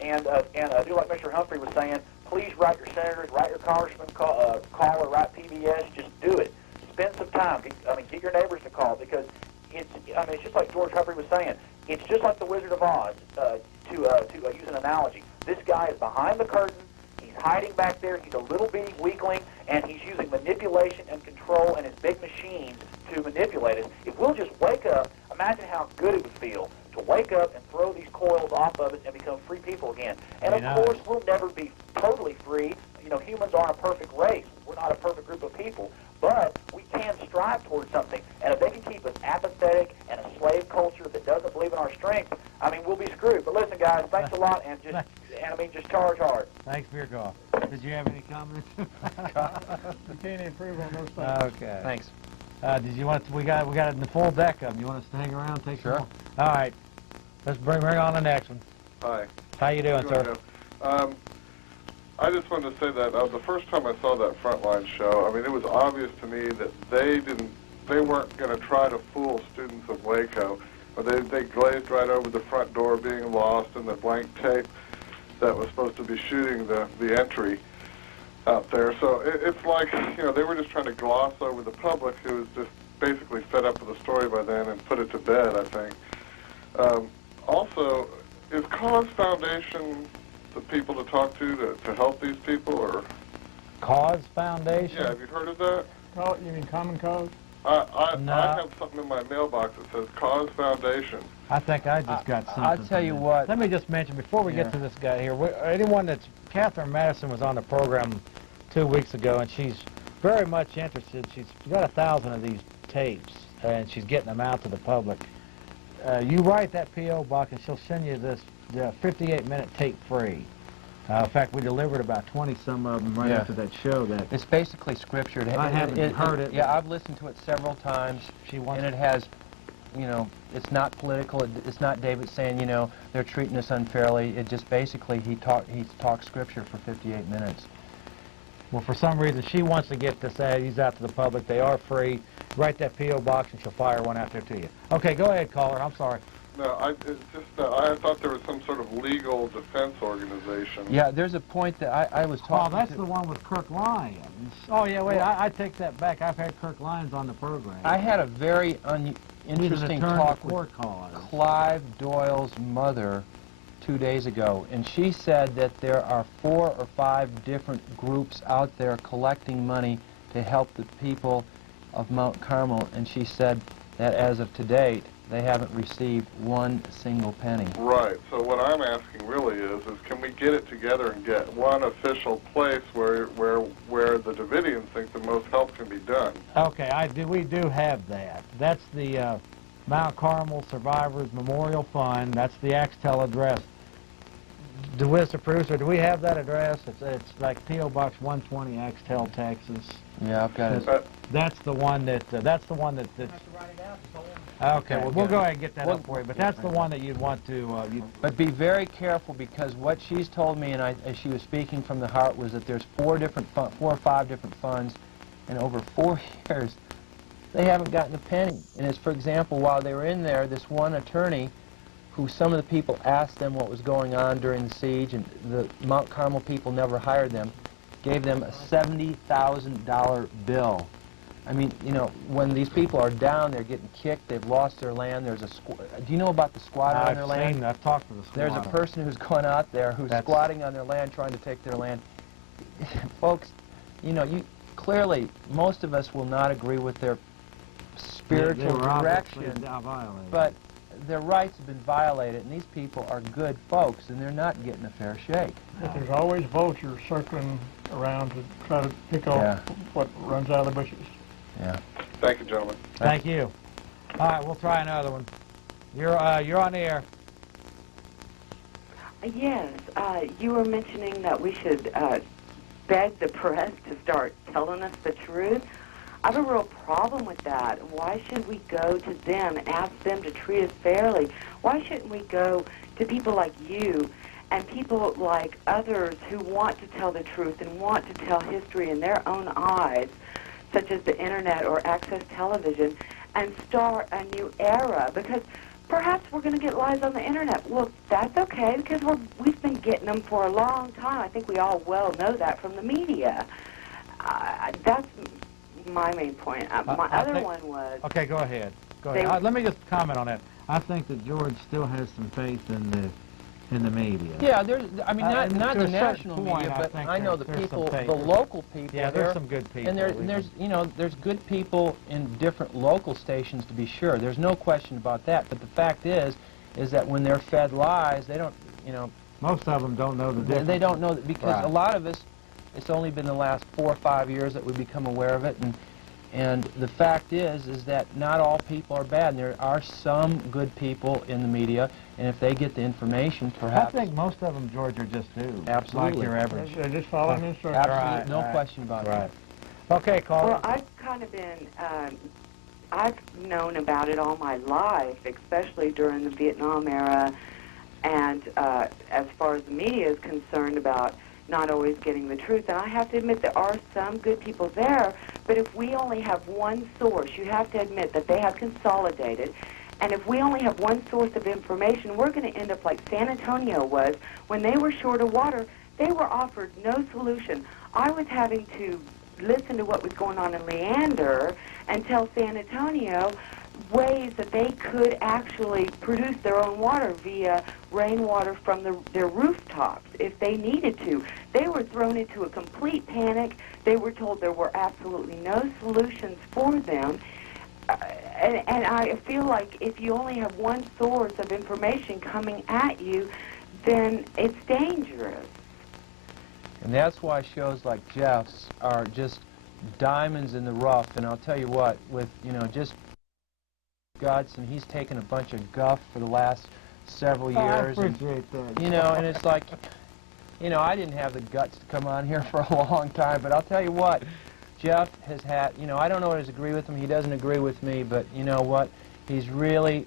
And do like Mr. Humphrey was saying, please write your senators, write your congressmen, call or write PBS. Just do it. Spend some time. Get your neighbors to call because it's just like George Humphrey was saying. It's just like the Wizard of Oz, to use an analogy. This guy is behind the curtain. He's hiding back there. He's a little bitty weakling, and he's using manipulation and control and his big machines to manipulate us. If we'll just wake up, imagine how good it would feel to wake up and throw these coils off of us and become free people again. And of course, we'll never be totally free. Humans aren't a perfect race. We're not a perfect group of people. But we can strive towards something. And if they can keep us apathetic and a slave culture that doesn't believe in our strength, we'll be screwed. But listen, guys, thanks a lot, and just charge hard. Thanks for your call. Did you have any comments? You can't improve on those things. Okay. Thanks. Did you want? We got it in the full deck of them. You want us to hang around, take Sure. some more? All right. Let's bring on the next one. Hi. How you doing, sir? I just wanted to say that the first time I saw that Frontline show, it was obvious to me that they weren't going to try to fool students of Waco. They glazed right over the front door being lost and the blank tape that was supposed to be shooting the entry out there. So it's like, they were just trying to gloss over the public who was just basically fed up with the story by then and put it to bed, I think. Also, is Cause Foundation the people to talk to help these people, or? Cause Foundation? Yeah, have you heard of that? You mean Common Cause? No. I have something in my mailbox that says Cause Foundation. I think I just got something. I'll tell you what. Let me just mention, before we get to this guy here, Catherine Madison was on the program 2 weeks ago, and she's very much interested. She's got 1,000 of these tapes, and she's getting them out to the public. You write that P.O. box, and she'll send you this 58-minute tape free. In fact, we delivered about 20-some of them right after that show. It's basically scripture. I haven't heard it. Yeah, I've listened to it several times, and it has you know, it's not political. It's not David saying, you know, they're treating us unfairly. It just basically he talked scripture for 58 minutes. Well, for some reason, she wants to get to say these out to the public. They are free. Write that P.O. box and she'll fire one out there to you. Okay, go ahead, caller. I'm sorry. No, I thought there was some sort of legal defense organization. Yeah, there's a point that I was talking Oh, that's to. the one with Kirk Lyons. Oh, yeah, wait, I take that back. I've had Kirk Lyons on the program. I had a very interesting talk with Clive Doyle's mother 2 days ago, and she said that there are 4 or 5 different groups out there collecting money to help the people of Mount Carmel, and she said that as of to date, they haven't received one single penny. Right. So what I'm asking really is can we get it together and get one official place where the Davidians think the most help can be done? Okay, we do have that. That's the Mount Carmel Survivors Memorial Fund. That's the Axtell address. Mr. Producer, do we have that address? It's like P.O. Box 120, Axtell, Texas. Yeah, I've got it. That's the one that's. Okay, well, we'll go ahead and get that up for you, but that's the one that you'd want to... But be very careful, because what she's told me, and as she was speaking from the heart, was that there's 4 or 5 different funds, and over 4 years, they haven't gotten a penny. And it's, for example, while they were in there, this one attorney, who some of the people asked them what was going on during the siege, and the Mount Carmel people never hired them, gave them a $70,000 bill. I mean, you know, when these people are down, they're getting kicked, they've lost their land, there's a do you know about the squatter on their land? I've talked to the squatter. There's a person who's gone out there who's squatting on their land, trying to take their land. Folks, you know, clearly, most of us will not agree with their spiritual direction, but their rights have been violated, and these people are good folks, and they're not getting a fair shake. But there's always vultures circling around to try to pick off what runs out of the bushes. Yeah. Thank you, gentlemen. Thank you. All right, we'll try another one. You're on the air. Yes, you were mentioning that we should beg the press to start telling us the truth. I have a real problem with that. Why should we go to them and ask them to treat us fairly? Why shouldn't we go to people like you and people like others who want to tell the truth and want to tell history in their own eyes, such as the internet or access television, and start a new era? Because perhaps we're going to get lies on the internet. Well, that's okay, because we've been getting them for a long time. I think we all well know that from the media. That's my main point. My other one was... Okay, go ahead. Go ahead. Let me just comment on that. I think that George still has some faith in the media. Yeah, I mean, not the national media, but I know the people, the local people. Yeah, there's some good people. And there's, you know, there's good people in different local stations, to be sure. There's no question about that. But the fact is that when they're fed lies, they don't, you know. Most of them don't know the difference. They don't know that, because a lot of us, it's only been the last 4 or 5 years that we've become aware of it, and the fact is that not all people are bad, and there are some good people in the media, and if they get the information, perhaps... I think most of them, George, are just due. Absolutely. Like your average. They're just following instructions. Absolutely, no question about that. Okay, caller. Well, I've kind of been, I've known about it all my life, especially during the Vietnam era, and as far as the media is concerned about not always getting the truth. And I have to admit there are some good people there, but if we only have one source, you have to admit that they have consolidated. And if we only have one source of information, we're going to end up like San Antonio was. When they were short of water, they were offered no solution. I was having to listen to what was going on in Leander and tell San Antonio ways that they could actually produce their own water via rainwater from their rooftops if they needed to. They were thrown into a complete panic. They were told there were absolutely no solutions for them. And I feel like if you only have one source of information coming at you, then it's dangerous. And that's why shows like Jeff's are just diamonds in the rough. And I'll tell you what, with, you know, just Godson, he's taken a bunch of guff for the last several years. I appreciate that. You know, and it's like, you know, I didn't have the guts to come on here for a long time, but I'll tell you what, Jeff has had, you know, I don't always agree with him, he doesn't agree with me, but you know what, He's really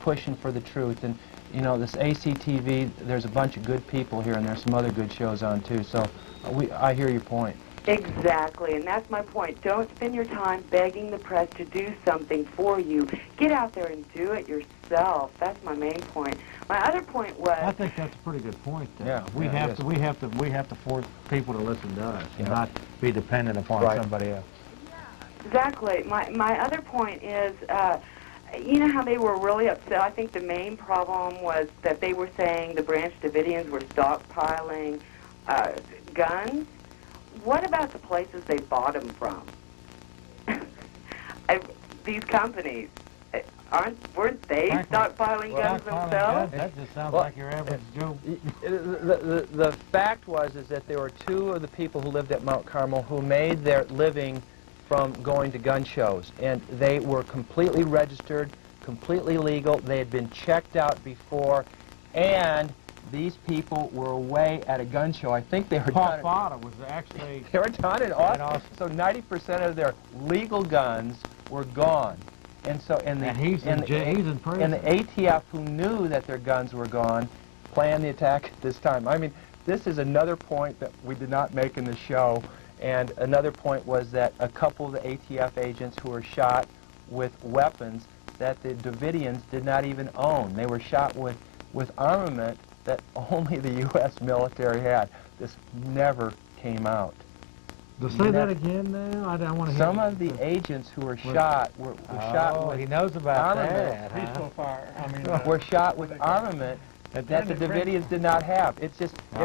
pushing for the truth. And you know, this ACTV, there's a bunch of good people here, and there's some other good shows on too. So I hear your point. Exactly, and that's my point. Don't spend your time begging the press to do something for you. Get out there and do it yourself. That's my main point. My other point was... I think that's a pretty good point. Yeah, we have to force people to listen to us and not be dependent upon somebody else. Exactly. My other point is, you know how they were really upset? I think the main problem was that they were saying the Branch Davidians were stockpiling guns. What about the places they bought them from? These companies, weren't they stockpiling guns themselves? That just sounds like your average Joe. The fact is that there were two of the people who lived at Mount Carmel who made their living from going to gun shows, and they were completely registered, completely legal. They had been checked out before, and these people were away at a gun show. I think they were done. Was actually. They were done in Austin. So 90% of their legal guns were gone, and so he's in prison. And the ATF, who knew that their guns were gone, planned the attack at this time. I mean, this is another point that we did not make in the show. And another point was that a couple of the ATF agents who were shot with weapons that the Davidians did not even own. They were shot with armament that only the U.S. military had. This never came out. Say that again now? I don't want to hear. Some of the agents who were shot were shot with he knows about armament. that. Peaceful fire. I mean, Were shot with armament that the Davidians did not have. It's just, you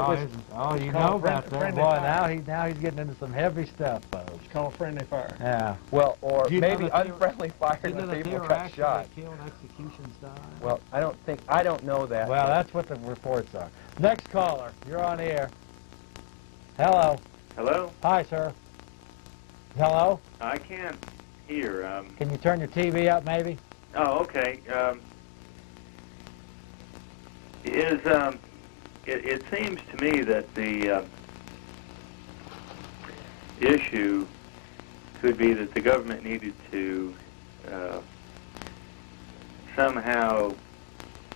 know about that. Boy, now he's getting into some heavy stuff, folks. It's called friendly fire. Yeah. Well, or maybe unfriendly fire when people got shot. Killed execution style? Well, I don't know that. Well, that's what the reports are. Next caller, you're on the air. Hello. Hello? Hi, sir. Hello? I can't hear. Can you turn your TV up, maybe? Oh, okay. It seems to me that the issue could be that the government needed to somehow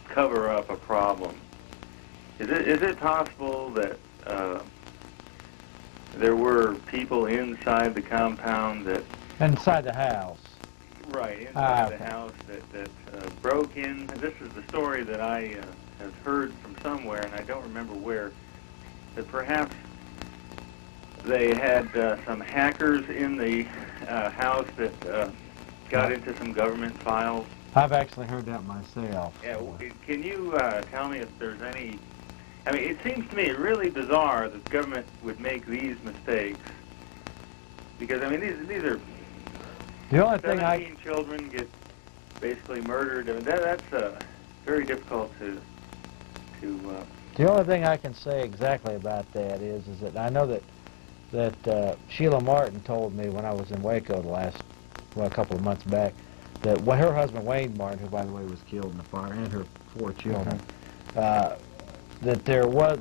cover up a problem. Is it possible that there were people inside the compound that... Inside the house. Right, inside the house that broke in. This is the story that I have heard from somewhere, and I don't remember where, that perhaps they had some hackers in the house that got into some government files. I've actually heard that myself. Yeah, can you tell me if there's any... I mean, it seems to me really bizarre that the government would make these mistakes, because, I mean, these are... The only 17 children get basically murdered. I mean, that's very difficult to The only thing I can say exactly about that is that I know that Sheila Martin told me when I was in Waco a couple of months back, that her husband Wayne Martin, who by the way was killed in the fire, and her 4 children, that there was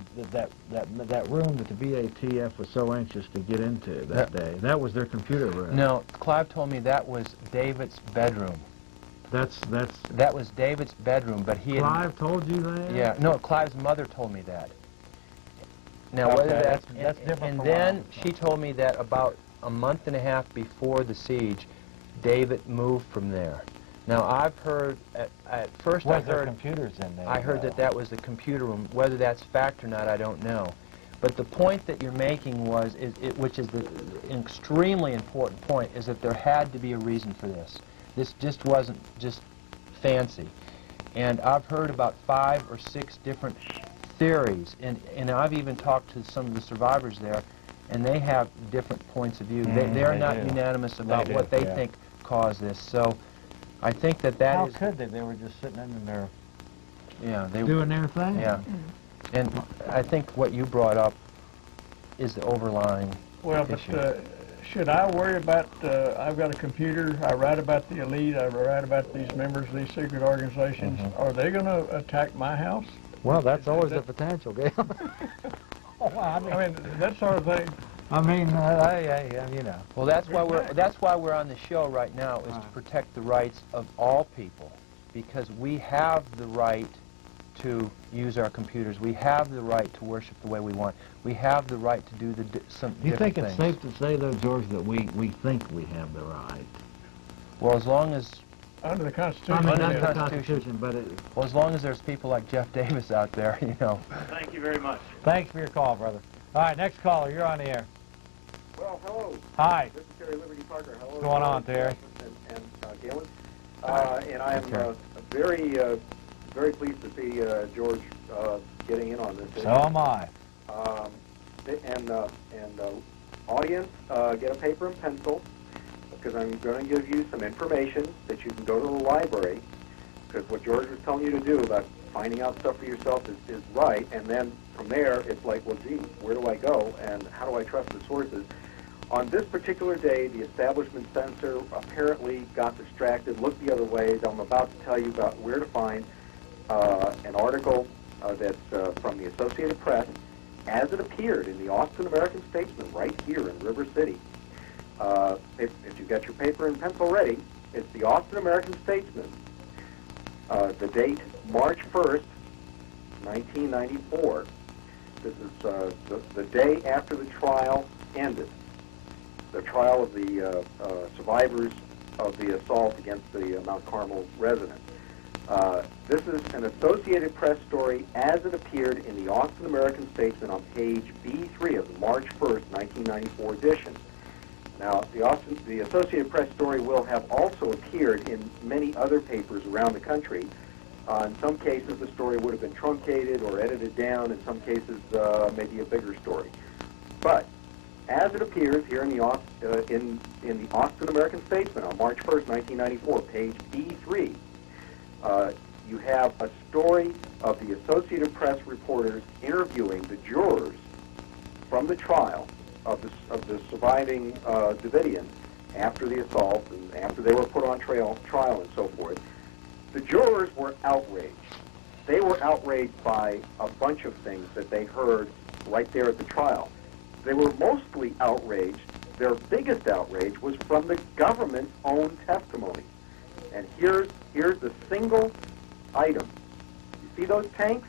that room that the BATF was so anxious to get into that day. That was their computer room. No, Clive told me that was David's bedroom. That was David's bedroom, but he Clive told you that? Yeah, no, Clive's mother told me that. Now, okay, whether that's different. And then she told me that about a month and a half before the siege, David moved from there. Now, I've heard, at first I heard... computers in there? I heard that was the computer room. Whether that's fact or not, I don't know. But the point that you're making which is the extremely important point, is that there had to be a reason for this. This just wasn't just fancy. And I've heard about 5 or 6 different theories, and I've even talked to some of the survivors there, and they have different points of view. They're not unanimous about what they think caused this. So I think that is... How could they? They were just sitting in there doing their thing? Yeah. And I think what you brought up is the overlying issue. But should I worry about, I've got a computer, I write about the elite, I write about these members of these secret organizations. Are they going to attack my house? Well, that's always the potential, Gail. I mean, that sort of thing. I mean, you know. Well, that's why we're on the show right now, is to protect the rights of all people, because we have the right to use our computers. We have the right to worship the way we want. We have the right to do some You different think it's things. safe to say, though, George, that we think we have the right? Well, as long as Under the Constitution. I mean, Under that's the the Constitution. Constitution, but it, well, as long as there's people like Jeff Davis out there, you know. Thank you very much. thanks for your call, brother. All right, next caller, you're on the air. Well, hello. Hi. This is Terry Liberty Parker. Hello. What's going on, Terry? And Gaylon. And I am very pleased to see George getting in on this. So am I. Audience, get a paper and pencil, because I'm going to give you some information that you can go to the library, because what George was telling you to do about finding out stuff for yourself is right, and then from there it's like, well, gee, where do I go, and how do I trust the sources? On this particular day, the establishment censor apparently got distracted, looked the other way. I'm about to tell you about where to find an article that's from the Associated Press, as it appeared in the Austin American Statesman right here in River City. If you got your paper and pencil ready, it's the Austin American Statesman. The date, March 1st, 1994. This is the day after the trial ended. The trial of the survivors of the assault against the Mount Carmel resident. This is an Associated Press story as it appeared in the Austin American Statesman on page B3 of the March 1st, 1994 edition. Now, the Associated Press story will have also appeared in many other papers around the country. In some cases, the story would have been truncated or edited down. In some cases, maybe a bigger story. But as it appears here in the Austin American Statesman on March 1st, 1994, page B3, you have a story of the Associated Press reporters interviewing the jurors from the trial of the surviving Davidians after the assault and after they were put on trial and so forth. The jurors were outraged. They were outraged by a bunch of things that they heard right there at the trial. They were mostly outraged. Their biggest outrage was from the government's own testimony. And here's the single item. You see those tanks?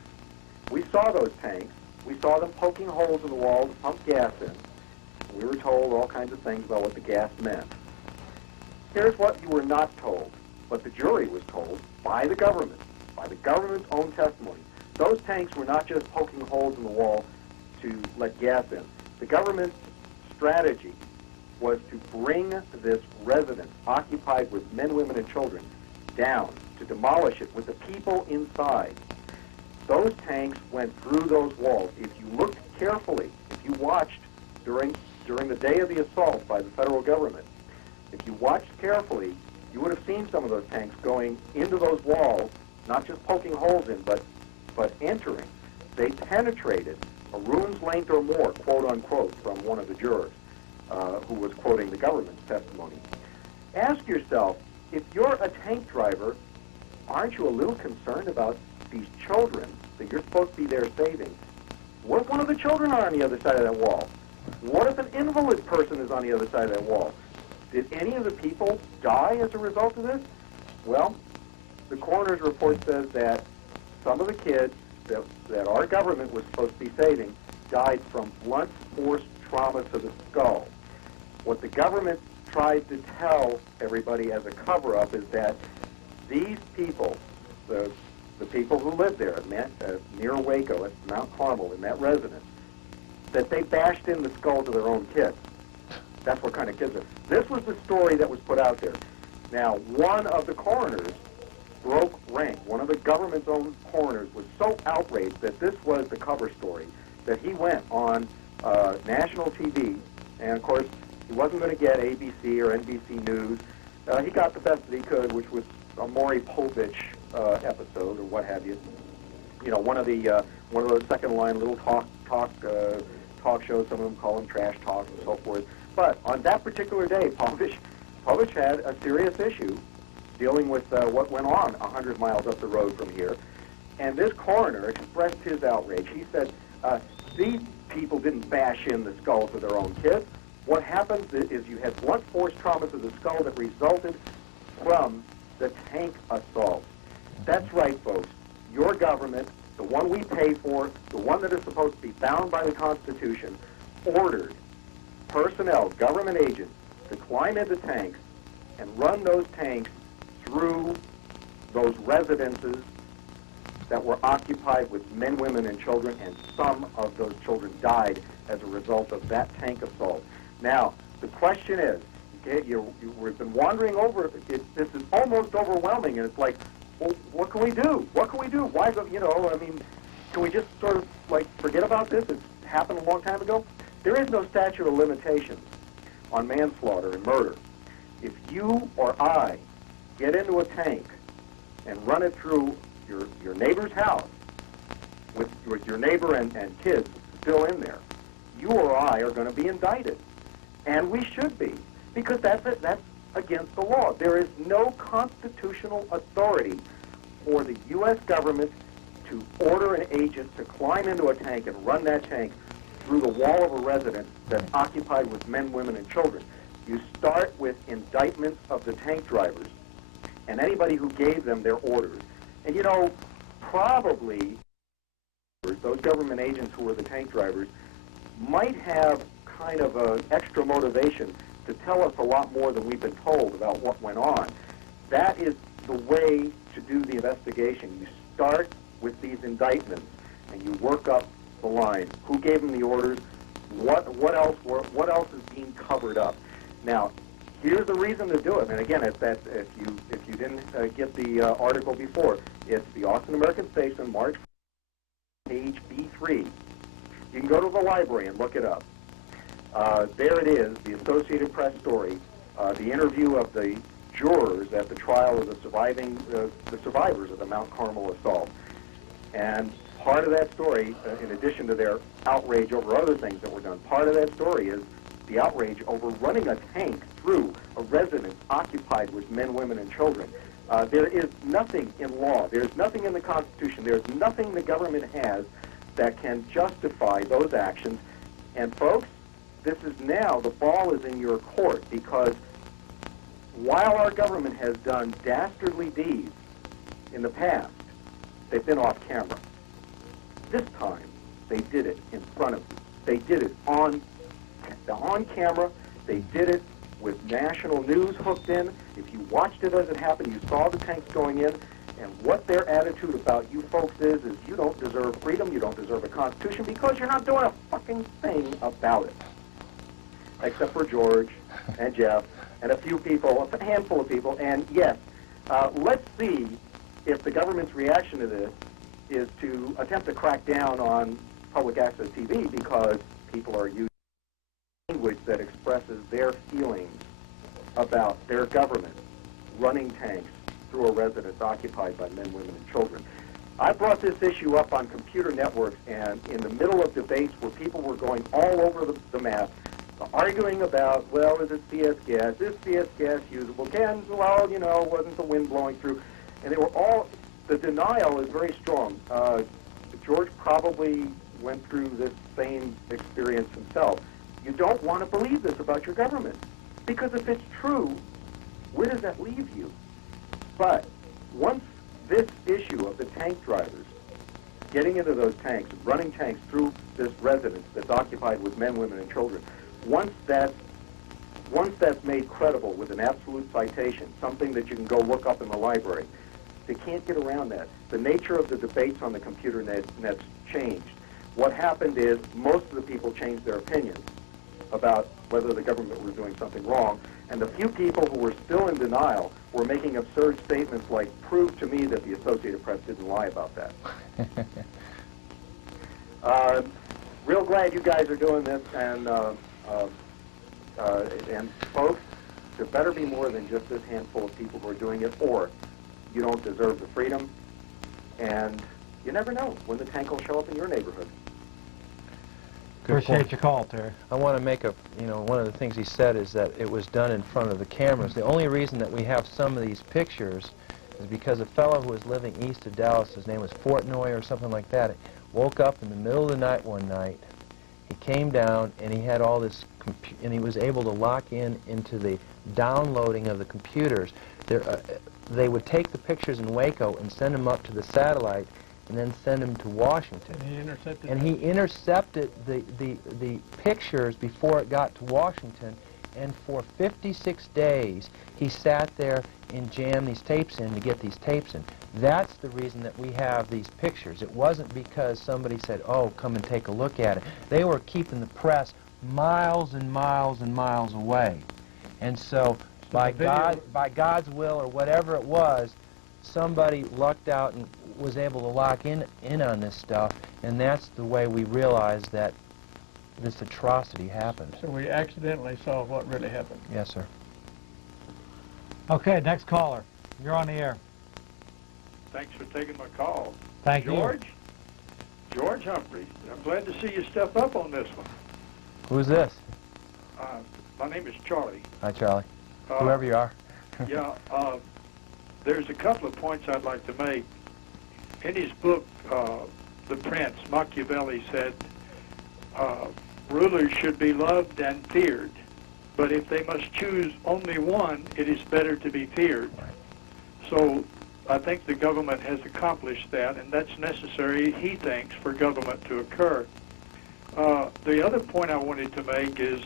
We saw those tanks. We saw them poking holes in the wall to pump gas in. We were told all kinds of things about what the gas meant. Here's what you were not told, but the jury was told by the government's own testimony. Those tanks were not just poking holes in the wall to let gas in. The government's strategy was to bring this residence, occupied with men, women, and children, down, to demolish it with the people inside. Those tanks went through those walls. If you looked carefully, if you watched during the day of the assault by the federal government, if you watched carefully, you would have seen some of those tanks going into those walls, not just poking holes in, but entering. They penetrated a room's length or more, quote unquote, from one of the jurors who was quoting the government's testimony. Ask yourself, if you're a tank driver, aren't you a little concerned about these children that you're supposed to be there saving? What if one of the children are on the other side of that wall? What if an invalid person is on the other side of that wall? Did any of the people die as a result of this? Well, the coroner's report says that some of the kids that our government was supposed to be saving died from blunt force trauma to the skull. What the government tried to tell everybody as a cover-up is that these people, the people who lived there near Waco at Mount Carmel in that residence, that they bashed in the skulls of their own kids. That's what kind of kids are. This was the story that was put out there. Now, one of the coroners broke rank. One of the government's own coroners was so outraged that this was the cover story that he went on national TV, and of course, he wasn't going to get ABC or NBC News. He got the best that he could, which was a Maury Povich episode or what have you. You know, one of those second-line little talk shows. Some of them call them trash talk and so forth. But on that particular day, Povich had a serious issue dealing with what went on 100 miles up the road from here. And this coroner expressed his outrage. He said, these people didn't bash in the skulls of their own kids. What happens is you had blunt force trauma to the skull that resulted from the tank assault. That's right, folks. Your government, the one we pay for, the one that is supposed to be bound by the Constitution, ordered personnel, government agents, to climb into tanks and run those tanks through those residences that were occupied with men, women, and children, and some of those children died as a result of that tank assault. Now, the question is, okay, we've been wandering over it. This is almost overwhelming, and it's like, well, what can we do? What can we do? Why, I mean, can we just sort of, like, forget about this? It's happened a long time ago. There is no statute of limitations on manslaughter and murder. If you or I get into a tank and run it through your neighbor's house with your neighbor and kids still in there, you or I are going to be indicted. And we should be, because that's against the law. There is no constitutional authority for the U.S. government to order an agent to climb into a tank and run that tank through the wall of a residence that's occupied with men, women, and children. You start with indictments of the tank drivers and anybody who gave them their orders. And, probably those government agents who were the tank drivers might have kind of an extra motivation to tell us a lot more than we've been told about what went on. That is the way to do the investigation. You start with these indictments and you work up the line. Who gave them the orders? What else is being covered up? Now, here's the reason to do it. And again, if you didn't get the article before, it's the Austin American Statesman, March, page B3. You can go to the library and look it up. There it is, the Associated Press story, the interview of the jurors at the trial of the survivors of the Mount Carmel assault. And part of that story, in addition to their outrage over other things that were done, part of that story is the outrage over running a tank through a residence occupied with men, women, and children. There is nothing in law, there's nothing in the Constitution, there's nothing the government has that can justify those actions. And folks, this is now, the ball is in your court, because while our government has done dastardly deeds in the past, they've been off camera. This time, they did it in front of you. They did it on camera. They did it with national news hooked in. If you watched it as it happened, you saw the tanks going in, and what their attitude about you folks is you don't deserve freedom, you don't deserve a constitution, because you're not doing a fucking thing about it. Except for George and Jeff and a few people, a handful of people. And yes, let's see if the government's reaction to this is to attempt to crack down on public access TV, because people are using language that expresses their feelings about their government running tanks through a residence occupied by men, women, and children. I brought this issue up on computer networks, and in the middle of debates where people were going all over the map, arguing about, well, is it CS gas? Is CS gas usable? Well, wasn't the wind blowing through? And they were all, the denial is very strong. George probably went through this same experience himself. You don't want to believe this about your government, because if it's true, where does that leave you? But once this issue of the tank drivers getting into those tanks, running tanks through this residence that's occupied with men, women, and children, once that's made credible with an absolute citation, something that you can go look up in the library, they can't get around that. The nature of the debates on the computer net's changed. What happened is most of the people changed their opinions about whether the government was doing something wrong, and the few people who were still in denial were making absurd statements like, prove to me that the Associated Press didn't lie about that. Real glad you guys are doing this, and folks, there better be more than just this handful of people who are doing it, or you don't deserve the freedom, and you never know when the tank will show up in your neighborhood. Appreciate your call, Terry. I want to make one of the things he said is that it was done in front of the cameras. The only reason that we have some of these pictures is because a fellow who was living east of Dallas, his name was Portnoy or something like that, woke up in the middle of the night one night. He came down and he had all this, and he was able to lock into the downloading of the computers. They would take the pictures in Waco and send them up to the satellite and then send them to Washington. And he intercepted the pictures before it got to Washington, and for 56 days he sat there and jammed these tapes in to get these tapes in. That's the reason that we have these pictures. It wasn't because somebody said, oh, come and take a look at it. They were keeping the press miles and miles and miles away. And so by God's will or whatever it was, somebody lucked out and was able to lock in on this stuff, and that's the way we realized that this atrocity happened. So we accidentally saw what really happened. Yes, sir. Okay, next caller. You're on the air. Thanks for taking my call. Thank you. George Humphrey. I'm glad to see you step up on this one. Who's this? My name is Charlie. Hi, Charlie. Whoever you are. Yeah, there's a couple of points I'd like to make. In his book, The Prince, Machiavelli said, rulers should be loved and feared, but if they must choose only one, it is better to be feared. So I think the government has accomplished that, and that's necessary, he thinks, for government to occur. The other point I wanted to make is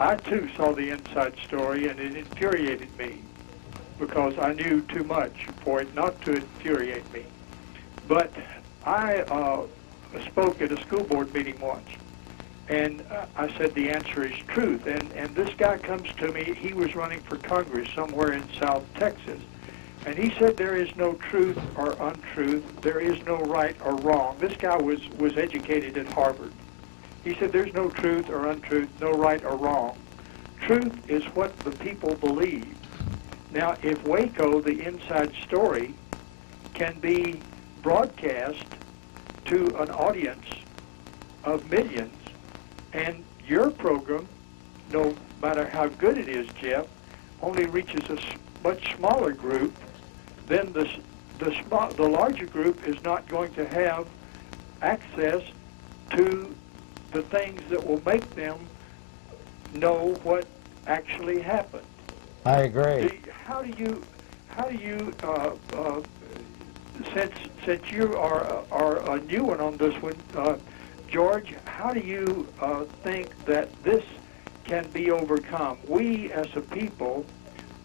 I, too, saw the inside story, and it infuriated me because I knew too much for it not to infuriate me. But I spoke at a school board meeting once, and I said the answer is truth. And this guy comes to me. He was running for Congress somewhere in South Texas, and he said there is no truth or untruth. There is no right or wrong. This guy was educated at Harvard. He said there's no truth or untruth, no right or wrong. Truth is what the people believe. Now, if Waco, the inside story, can be broadcast to an audience of millions, and your program, no matter how good it is, Jeff, only reaches a much smaller group, then the larger group is not going to have access to the things that will make them know what actually happened. I agree. How do you since you are a new one on this one, George, how do you think that this can be overcome? We as a people,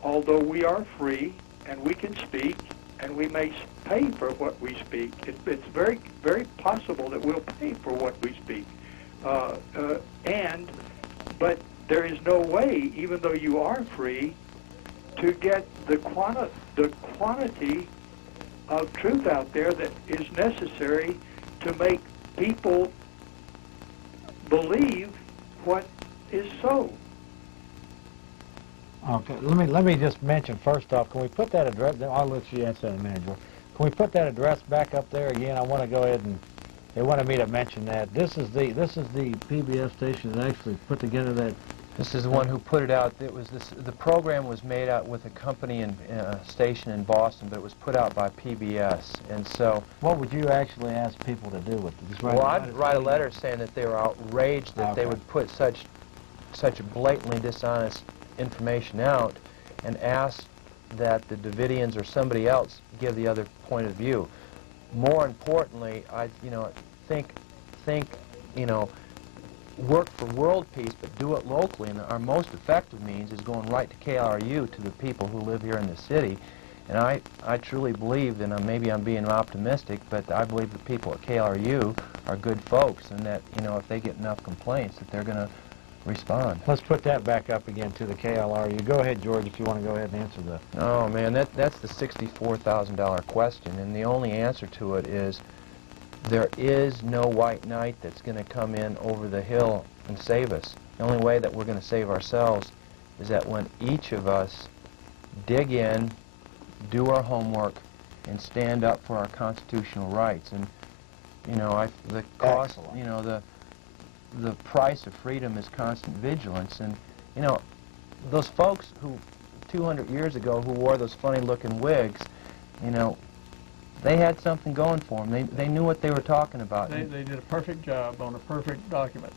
although we are free and we can speak and we may pay for what we speak, it's very, very possible that we'll pay for what we speak. But there is no way, even though you are free, to get the quantity of truth out there that is necessary to make people believe what is so. Okay, let me just mention first off, can we put that address, I'll let you answer in a minute, George. Can we put that address back up there again? I want to go ahead and they wanted me to mention that. This is the PBS station that actually put together that. This is the one who put it out. It was the program was made out with a company in a station in Boston, but it was put out by PBS. And so, what would you actually ask people to do with it? Just I'd write a letter saying that they were outraged that they would put such blatantly dishonest information out, and ask that the Davidians or somebody else give the other point of view. More importantly, I think work for world peace, but do it locally. And our most effective means is going right to KLRU, to the people who live here in the city. And I truly believe, and maybe I'm being optimistic, but I believe the people at KLRU are good folks, and that if they get enough complaints, that they're going to respond. Let's put that back up again to the KLRU. Go ahead, George, if you want to go ahead and answer that. Oh man, that's the $64,000 question, and the only answer to it is there is no white knight that's going to come in over the hill and save us. The only way that we're going to save ourselves is that when each of us dig in, do our homework, and stand up for our constitutional rights. And the cost, the price of freedom is constant vigilance. And those folks who 200 years ago who wore those funny-looking wigs, they had something going for them. They knew what they were talking about. They did a perfect job on a perfect document.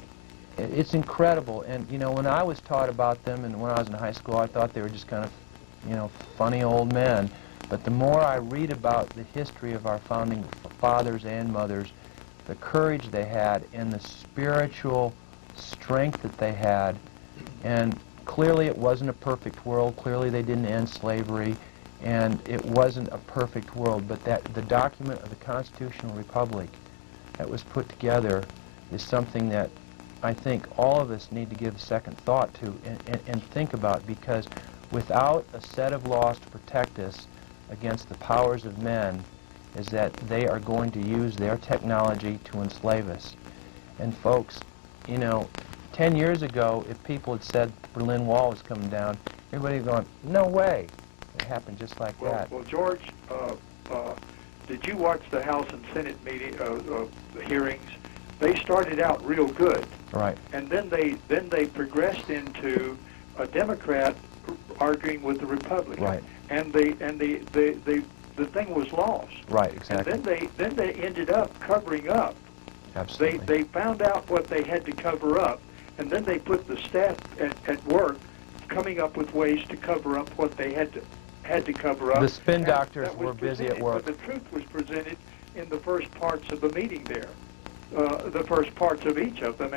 It's incredible. And, you know, when I was taught about them and when I was in high school, I thought they were just kind of, you know, funny old men. But the more I read about the history of our founding fathers and mothers, the courage they had and the spiritual strength that they had, and clearly it wasn't a perfect world. Clearly they didn't end slavery, and it wasn't a perfect world. But that the document of the Constitutional Republic that was put together is something that I think all of us need to give a second thought to and think about, because without a set of laws to protect us against the powers of men, is that they are going to use their technology to enslave us. And folks, you know, 10 years ago, if people had said the Berlin Wall was coming down, everybody would have gone, no way. It happened just like that. Well, George, did you watch the House and Senate meeting hearings? They started out real good, Right. and then they progressed into a Democrat arguing with the Republican, Right. and the thing was lost. Right, exactly. And then they ended up covering up. Absolutely. They found out what they had to cover up, and then they put the staff at work coming up with ways to cover up what they had to cover up. The spin And doctors that was were busy at presented, work. But the truth was presented in the first parts of the meeting there, the first parts of each of them,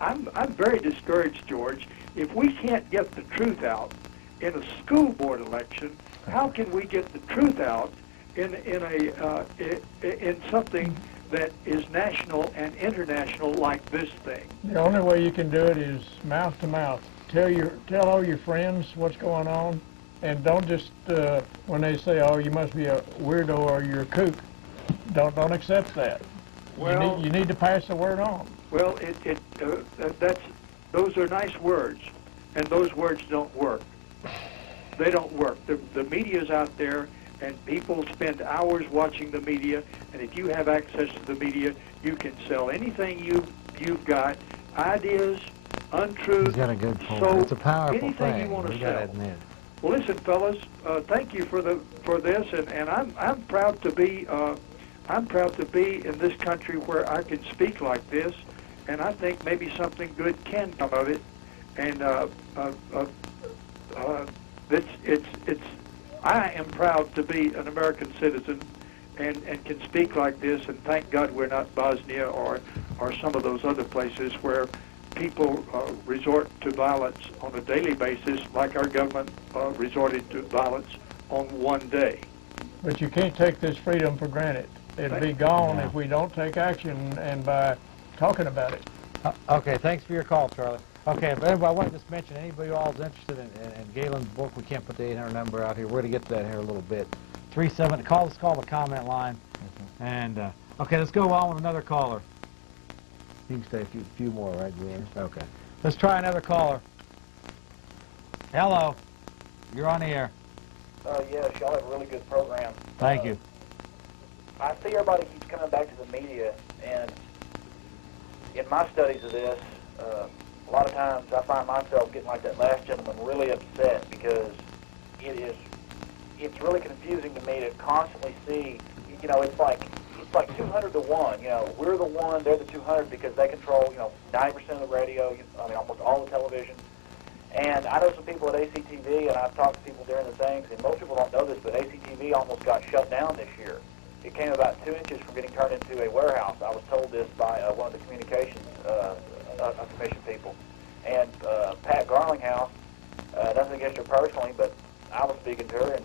I'm very discouraged, George. If we can't get the truth out in a school board election, how can we get the truth out in something that is national and international like this thing? The only way you can do it is mouth to mouth. Tell all your friends what's going on, and don't just when they say, "Oh, you must be a weirdo or you're a kook." Don't accept that. Well, you need to pass the word on. Well, those are nice words, and those words don't work. They don't work. The media's out there, and people spend hours watching the media, and if you have access to the media, you can sell anything you've got, ideas, untruths. He's got a good point. So It's a powerful anything thing. you want to We sell. got to admit. Well, listen, fellas, thank you for this, and I'm proud to be in this country where I can speak like this, and I think maybe something good can come of it, and I am proud to be an American citizen, and can speak like this, and thank God we're not Bosnia or some of those other places where people resort to violence on a daily basis, like our government resorted to violence on one day. But you can't take this freedom for granted. It'll be gone if we don't take action and by talking about it. Okay, thanks for your call, Charlie. Okay, if anybody, I want to just mention, anybody all is interested in Gaylon's book, we can't put the 800 number out here. We're going to get to that here in a little bit. 37, let's call the comment line. And, okay, let's go on with another caller. You can stay a few more, right, Glenn? Okay. Let's try another caller. Hello. You're on the air. Yes, y'all have a really good program. Thank you. I see everybody keeps coming back to the media, and in my studies of this, a lot of times I find myself getting like that last gentleman, really upset, because it's really confusing to me to constantly see, you know, it's like 200 to 1. You know, we're the one, they're the 200, because they control, 90% of the radio, almost all the television. And I know some people at ACTV, and I've talked to people during the things, and most people don't know this, but ACTV almost got shut down this year. It came about 2 inches from getting turned into a warehouse. I was told this by one of the communications commission people. And Pat Garlinghouse, nothing against her personally, but I was speaking to her, and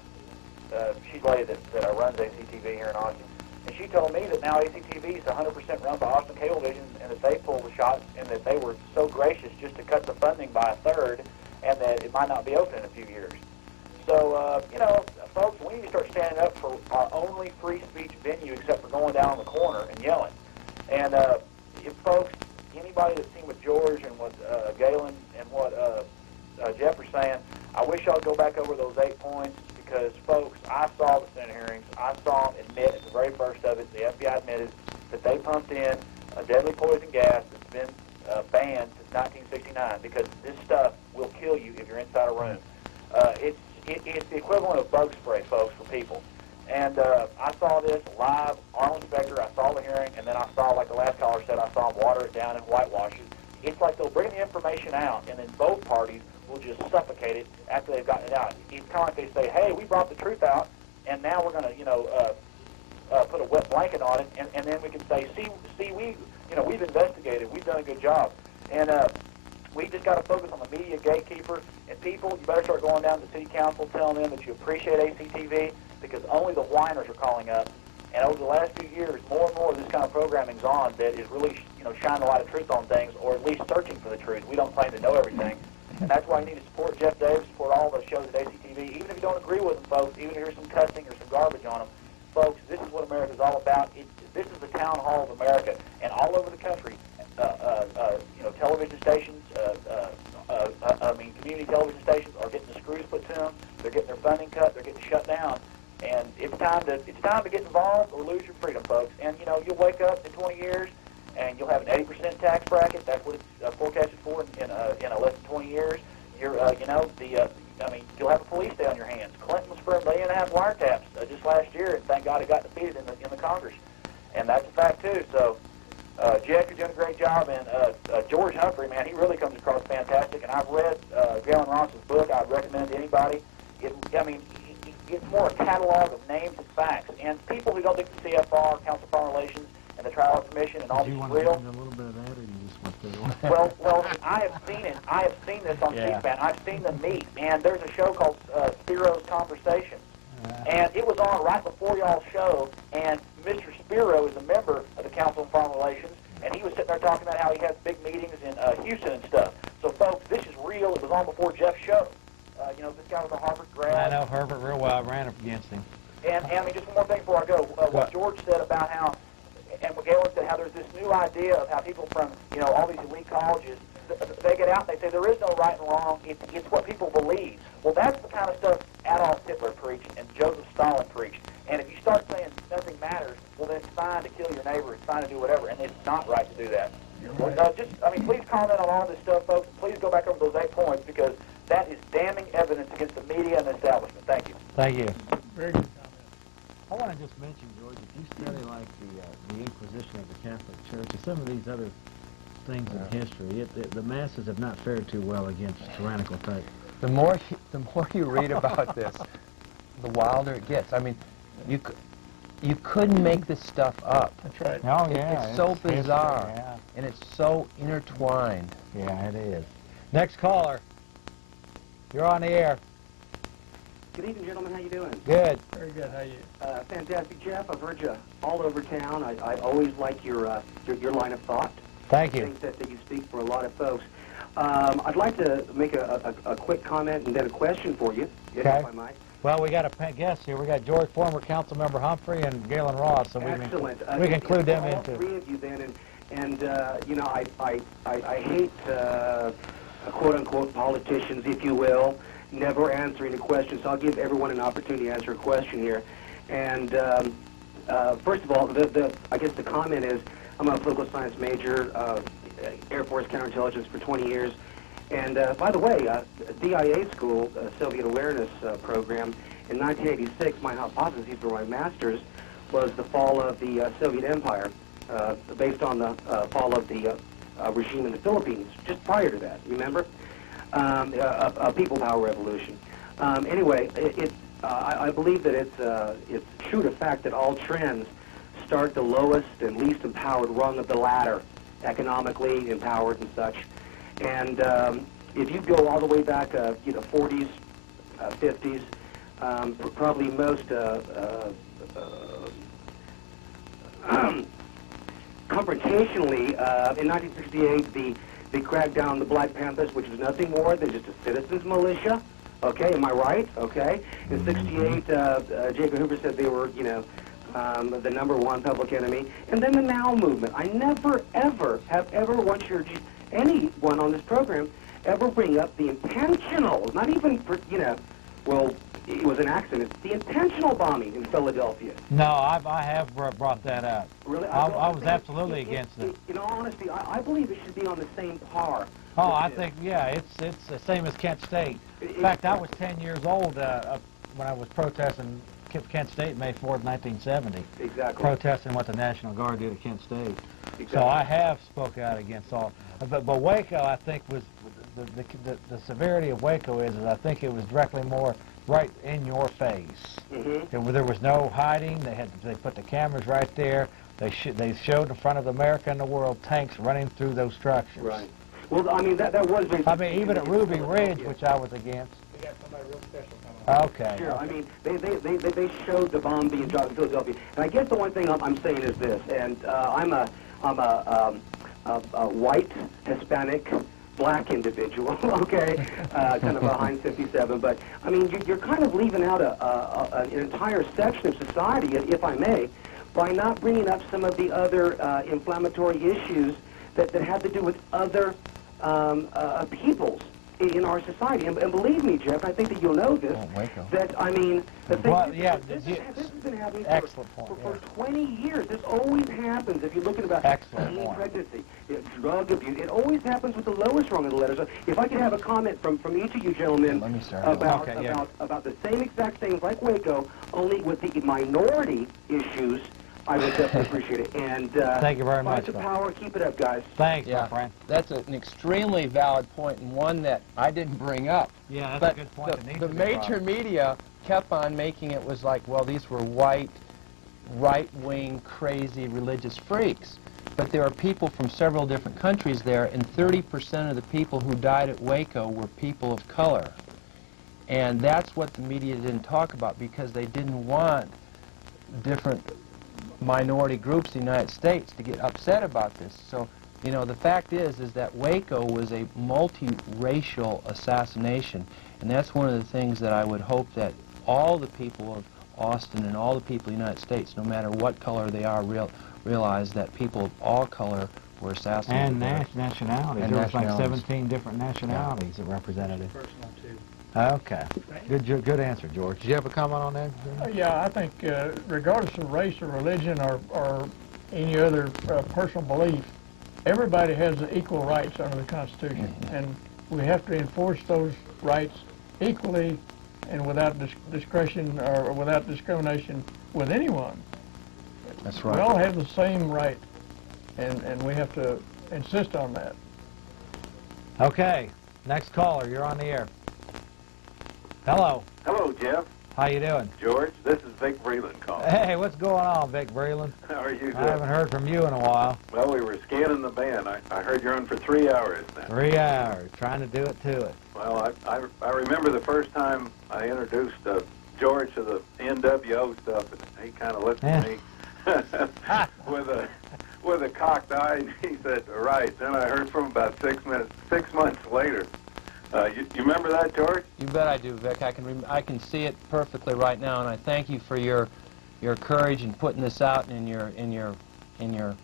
she's a lady that runs ACTV here in Austin. And she told me that now ACTV is 100% run by Austin Cablevision, and that they pulled the shots, and that they were so gracious just to cut the funding by a third, and that it might not be open in a few years. So, folks, we need to start standing up for our only free speech venue, except for going down the corner and yelling. And if folks, anybody that's seen what George and what Gaylon and what Jeff are saying, I wish y'all would go back over those 8 points, because, folks, I saw the Senate hearings. I saw them admit at the very first of it, the FBI admitted that they pumped in a deadly poison gas that's been banned since 1969, because this stuff will kill you if you're inside a room. It's the equivalent of bug spray, folks, for people. And I saw this live on Spectre. I saw the hearing, and then I saw, like the last caller said, I saw them water it down and whitewash it. It's like they'll bring the information out, and then both parties will just suffocate it after they've gotten it out. It's kind of like they say, hey, we brought the truth out, and now we're going to, put a wet blanket on it, and then we can say, see, we've investigated, we've done a good job. And we just got to focus on the media gatekeeper. And people, you better start going down to city council telling them that you appreciate ACTV, because only the whiners are calling up. And over the last few years, more and more of this kind of programming's on that is really, shining a lot of truth on things, or at least searching for the truth. We don't claim to know everything. And that's why you need to support Jeff Davis, support all the shows at ACTV, even if you don't agree with them, folks, even if you hear some cussing or some garbage on them. Folks, this is what America's all about. This is the town hall of America. And all over the country, television stations, community television stations are getting the screws put to them. They're getting their funding cut. They're getting shut down. And it's time to get involved or lose your freedom, folks. And, you'll wake up in 20 years and you'll have an 80% tax bracket. That's what it's forecasted for in less than 20 years. You'll have a police state on your hands. Clinton was for $1.5 million wiretaps just last year, and thank God it got defeated in the Congress. And that's a fact, too. So, Jeff, you're doing a great job. And George Humphrey, man, he really comes across fantastic. And I've read Gaylon Ronson's book. I'd recommend it to anybody. It's more a catalog of names and facts. And people who don't think the CFR, Council of Foreign Relations, and the Trial Commission and all these real. Do you want to a little bit of that, or you just want to? Well, I have seen it. I have seen this on C-SPAN. I've seen them meet. And there's a show called Spiro's Conversation. And it was on right before y'all's show, and Mr. Spiro is a member of the Council on Foreign Relations, and he was sitting there talking about how he has big meetings in Houston and stuff. So, folks, this is real. It was on before Jeff's show. This guy was a Harvard grad. I know Herbert real well. I ran up against him. And just one more thing before I go. What George said about how, and what Gaylon said, how there's this new idea of how people from, all these elite colleges, they get out and they say there is no right and wrong. It's what people believe. Well, that's the kind of stuff Adolf Hitler preached and Joseph Stalin preached. And if you start saying nothing matters, well, then it's fine to kill your neighbor. It's fine to do whatever. And it's not right to do that. Please comment on all this stuff, folks. And please go back over those 8 points, because that is damning evidence against the media and the establishment. Thank you. Thank you. Very good comment. I want to just mention, George, if you study like the Inquisition of the Catholic Church and some of these other things in history, the masses have not fared too well against tyrannical type. The more you read about this, the wilder it gets. I mean, you couldn't make this stuff up. That's right. Oh, yeah. It's so bizarre, history, yeah. and it's so intertwined. Yeah, it is. Next caller. You're on the air. Good evening, gentlemen. How you doing? Good. Very good. How are you? Fantastic, Jeff. I've heard you all over town. I always like your line of thought. Thank you. I think that you speak for a lot of folks. I'd like to make a quick comment and then a question for you, if I might. Well, we got a guest here. We got George, former council member Humphrey, and Gaylon Ross. So Excellent. we can include them all into. Three of you then, and I hate quote unquote politicians, if you will, never answering a question. So I'll give everyone an opportunity to answer a question here. And first of all, I guess the comment is, I'm a political science major, Air Force counterintelligence for 20 years. And by the way, DIA school, Soviet awareness program, in 1986, my hypothesis for my master's was the fall of the Soviet Empire, based on the fall of the regime in the Philippines, just prior to that, remember? A people power revolution. Anyway, I believe that it's true to fact that all trends start the lowest and least empowered rung of the ladder, economically empowered and such. And if you go all the way back, 40s, 50s, probably most confrontationally, in 1968, they cracked down the Black Panthers, which was nothing more than just a citizens militia. Okay, am I right? Okay. In 68, Jacob Hoover said they were, the #1 public enemy. And then the Now movement. I never, ever have ever once heard anyone on this program ever bring up the intentional, not even for, well, it was an accident, the intentional bombing in Philadelphia. No, I have brought that up. Really? I was absolutely against it. In all honesty, I believe it should be on the same par. Oh, I think, yeah, it's the same as Kent State. In fact, I was 10 years old when I was protesting Kent State, May 4th, 1970. Exactly. Protesting what the National Guard did at Kent State. Exactly. So I have spoke out against all. But Waco, I think, was the severity of Waco is I think it was directly more right in your face. Mm-hmm. There was no hiding. They put the cameras right there. They showed in front of America and the world tanks running through those structures. Right. Well, I mean, that was... I mean, even at Ruby Ridge, which I was against. We got somebody real special coming. Okay. Sure. I mean, they showed the bomb being dropped in Philadelphia, and I guess the one thing I'm saying is this, and I'm a white, Hispanic, black individual, okay, kind of behind 57, but I mean, you're kind of leaving out an entire section of society, if I may, by not bringing up some of the other inflammatory issues that have to do with other peoples in our society. And believe me, Jeff, I think that you'll know this, that, I mean, the thing this has been happening for 20 years. This always happens if you're looking about teen pregnancy, drug abuse. It always happens with the lowest rung of the ladder. So if I could have a comment from each of you gentlemen about the same exact things like Waco, only with the minority issues, I would definitely appreciate it. And thank you very much. Fight the power. Keep it up, guys. Thanks, my friend. That's an extremely valid point, and one that I didn't bring up. Yeah, that's a good point. The major media kept on making it was like, well, these were white, right-wing, crazy religious freaks. But there are people from several different countries there, and 30% of the people who died at Waco were people of color. And that's what the media didn't talk about, because they didn't want different minority groups in the United States to get upset about this. So, you know, the fact is that Waco was a multiracial assassination, and that's one of the things that I would hope that all the people of Austin and all the people of the United States, no matter what color they are, realize that people of all color were assassinated. And nationalities. There was like 17 different nationalities that represented. Okay. Good answer, George. Did you have a comment on that? Yeah, I think regardless of race or religion or any other personal belief, everybody has equal rights under the Constitution, and we have to enforce those rights equally and without discretion or without discrimination with anyone. That's right. We all have the same right, and we have to insist on that. Okay. Next caller, you're on the air. Hello. Hello, Jeff. How you doing? George, this is Vic Breland calling. Hey, what's going on, Vic Breland? How are you doing? I haven't heard from you in a while. Well, we were scanning the band. I heard you're on for 3 hours now. 3 hours, trying to do it to it. Well, I remember the first time I introduced George to the NWO stuff, and he kind of looked at me with a cocked eye, and he said, right. Then I heard from him about 6 months later. You remember that, George? You bet I do, Vic. I can see it perfectly right now, and I thank you for your courage in putting this out and in your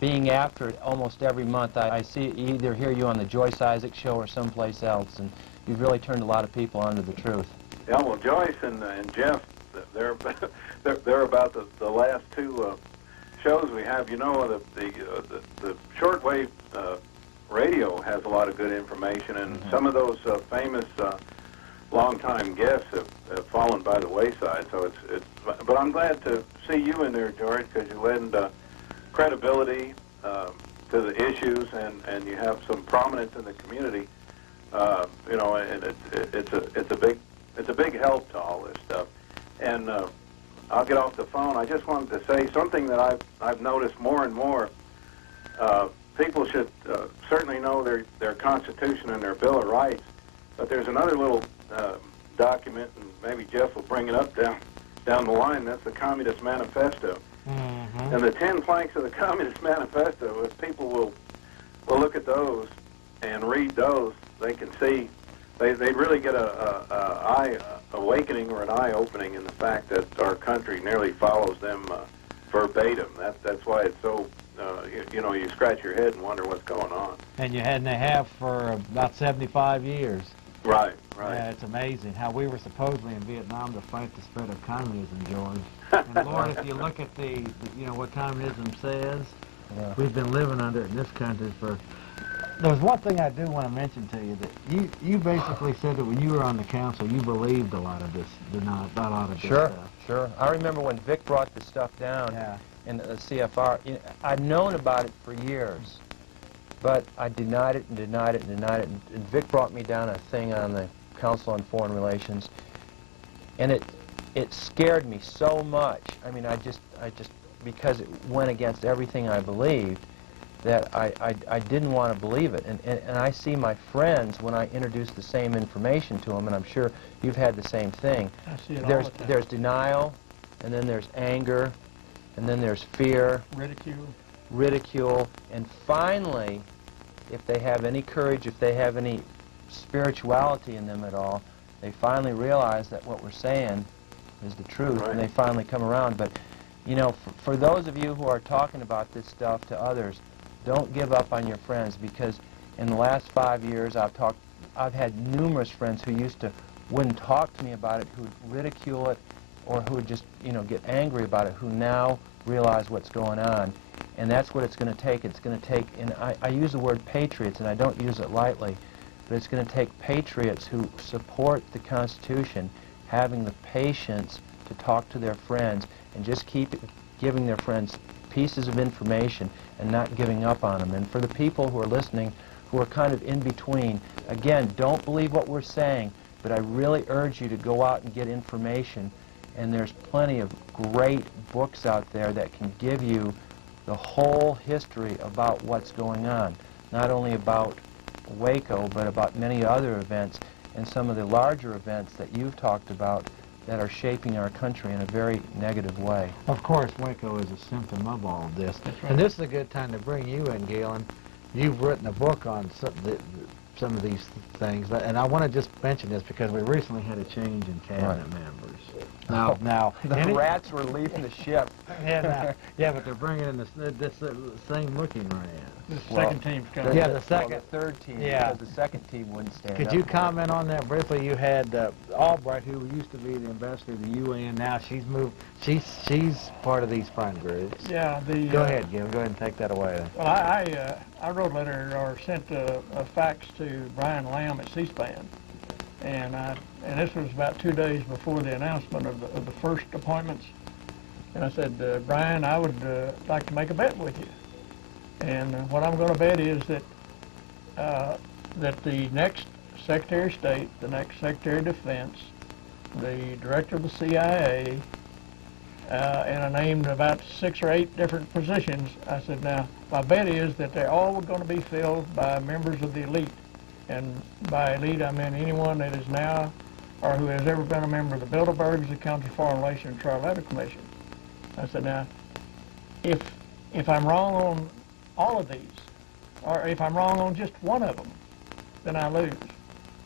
being after it almost every month. I see either hear you on the Joyce Isaac show or someplace else, and you've really turned a lot of people onto the truth. Yeah, well, Joyce and Jeff, they're about the last two shows we have. You know, the shortwave radio has a lot of good information, and some of those famous longtime guests have fallen by the wayside. So but I'm glad to see you in there, George, because you lend credibility to the issues, and you have some prominence in the community. You know, and it's a big help to all this stuff. And I'll get off the phone. I just wanted to say something that I've noticed more and more. People should certainly know their Constitution and their Bill of Rights, but there's another little document, and maybe Jeff will bring it up down the line. That's the Communist Manifesto. And the 10 planks of the Communist Manifesto, if people will look at those and read those, they can see, they really get a eye awakening or an eye opening in the fact that our country nearly follows them verbatim. That's why it's so, you know, you scratch your head and wonder what's going on. And they have for about 75 years. Right. Yeah, it's amazing how we were supposedly in Vietnam to fight the spread of communism, George. And Lord, if you look at you know, what communism says, we've been living under it in this country for There was one thing I do want to mention to you, that you basically said that when you were on the council, you believed a lot of this, a lot of this Sure, stuff. sure. I remember when Vic brought this stuff down in the CFR. I'd known about it for years, but I denied it and denied it and denied it. And Vic brought me down a thing on the Council on Foreign Relations, and it scared me so much. I mean, I just because it went against everything I believed, that I didn't want to believe it. And I see my friends, when I introduce the same information to them, and I'm sure you've had the same thing, I see it all there's the time. there's denial, and then there's anger, and then there's fear, ridicule, and finally, if they have any courage, if they have any spirituality in them at all, they finally realize that what we're saying is the truth, and they finally come around. But, you know, for those of you who are talking about this stuff to others, don't give up on your friends, because in the last 5 years I've had numerous friends who wouldn't talk to me about it, who'd ridicule it, or who would just, you know, get angry about it, who now realize what's going on. And that's what it's going to take. It's going to take, and I use the word patriots, and I don't use it lightly, but it's going to take patriots who support the Constitution, having the patience to talk to their friends and just keep giving their friends pieces of information and not giving up on them. And for the people who are listening, who are kind of in between, again, don't believe what we're saying, but I really urge you to go out and get information. And there's plenty of great books out there that can give you the whole history about what's going on, not only about Waco, but about many other events and some of the larger events that you've talked about that are shaping our country in a very negative way. Of course, Waco is a symptom of all of this. And this is a good time to bring you in, Gaylon. You've written a book on some of these things, and I want to just mention this because we recently had a change in cabinet members. Now the rats were leaving the ship. Yeah, but they're bringing in this same looking rat. The second team's coming. Yeah, the second. Well, the third team, Yeah. because the second team wouldn't stand Could up you for it. comment on that briefly? You had Albright, who used to be the ambassador to the UN. Now she's moved. She's part of these fine groups. Yeah. Go ahead, Jim. Go ahead and take that away. Well, I wrote a letter or sent a fax to Brian Lamb at C-SPAN, and this was about 2 days before the announcement of the first appointments. And I said, Brian, I would like to make a bet with you. And what I'm going to bet is that that the next Secretary of State, the next Secretary of Defense, the Director of the CIA, and I named about 6 or 8 different positions. I said, now, my bet is that they're all going to be filled by members of the elite. And by elite, I mean anyone that is now or who has ever been a member of the Bilderbergs, the Council of Foreign Relations, and Trilateral Commission. I said, now, if I'm wrong on all of these, or if I'm wrong on just one of them, then I lose.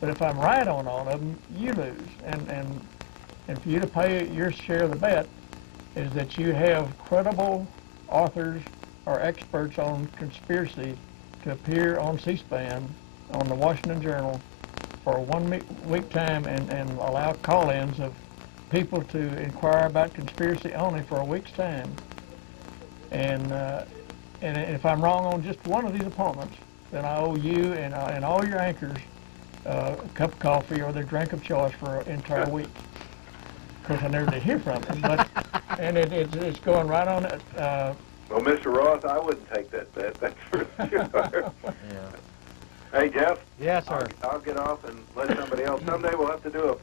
But if I'm right on all of them, you lose. And for you to pay your share of the bet is that you have credible authors or experts on conspiracy to appear on C-SPAN, on the Washington Journal, for a 1 week time and allow call-ins of people to inquire about conspiracy only for a week's time. And if I'm wrong on just one of these appointments, then I owe you and all your anchors a cup of coffee or their drink of choice for an entire week. Of course, I never did hear from them, but it's going right on it. Well, Mr. Roth, I wouldn't take that bet. That's for sure. Hey, Jeff. Yes, sir. I'll get off and let somebody else. Someday we'll have to do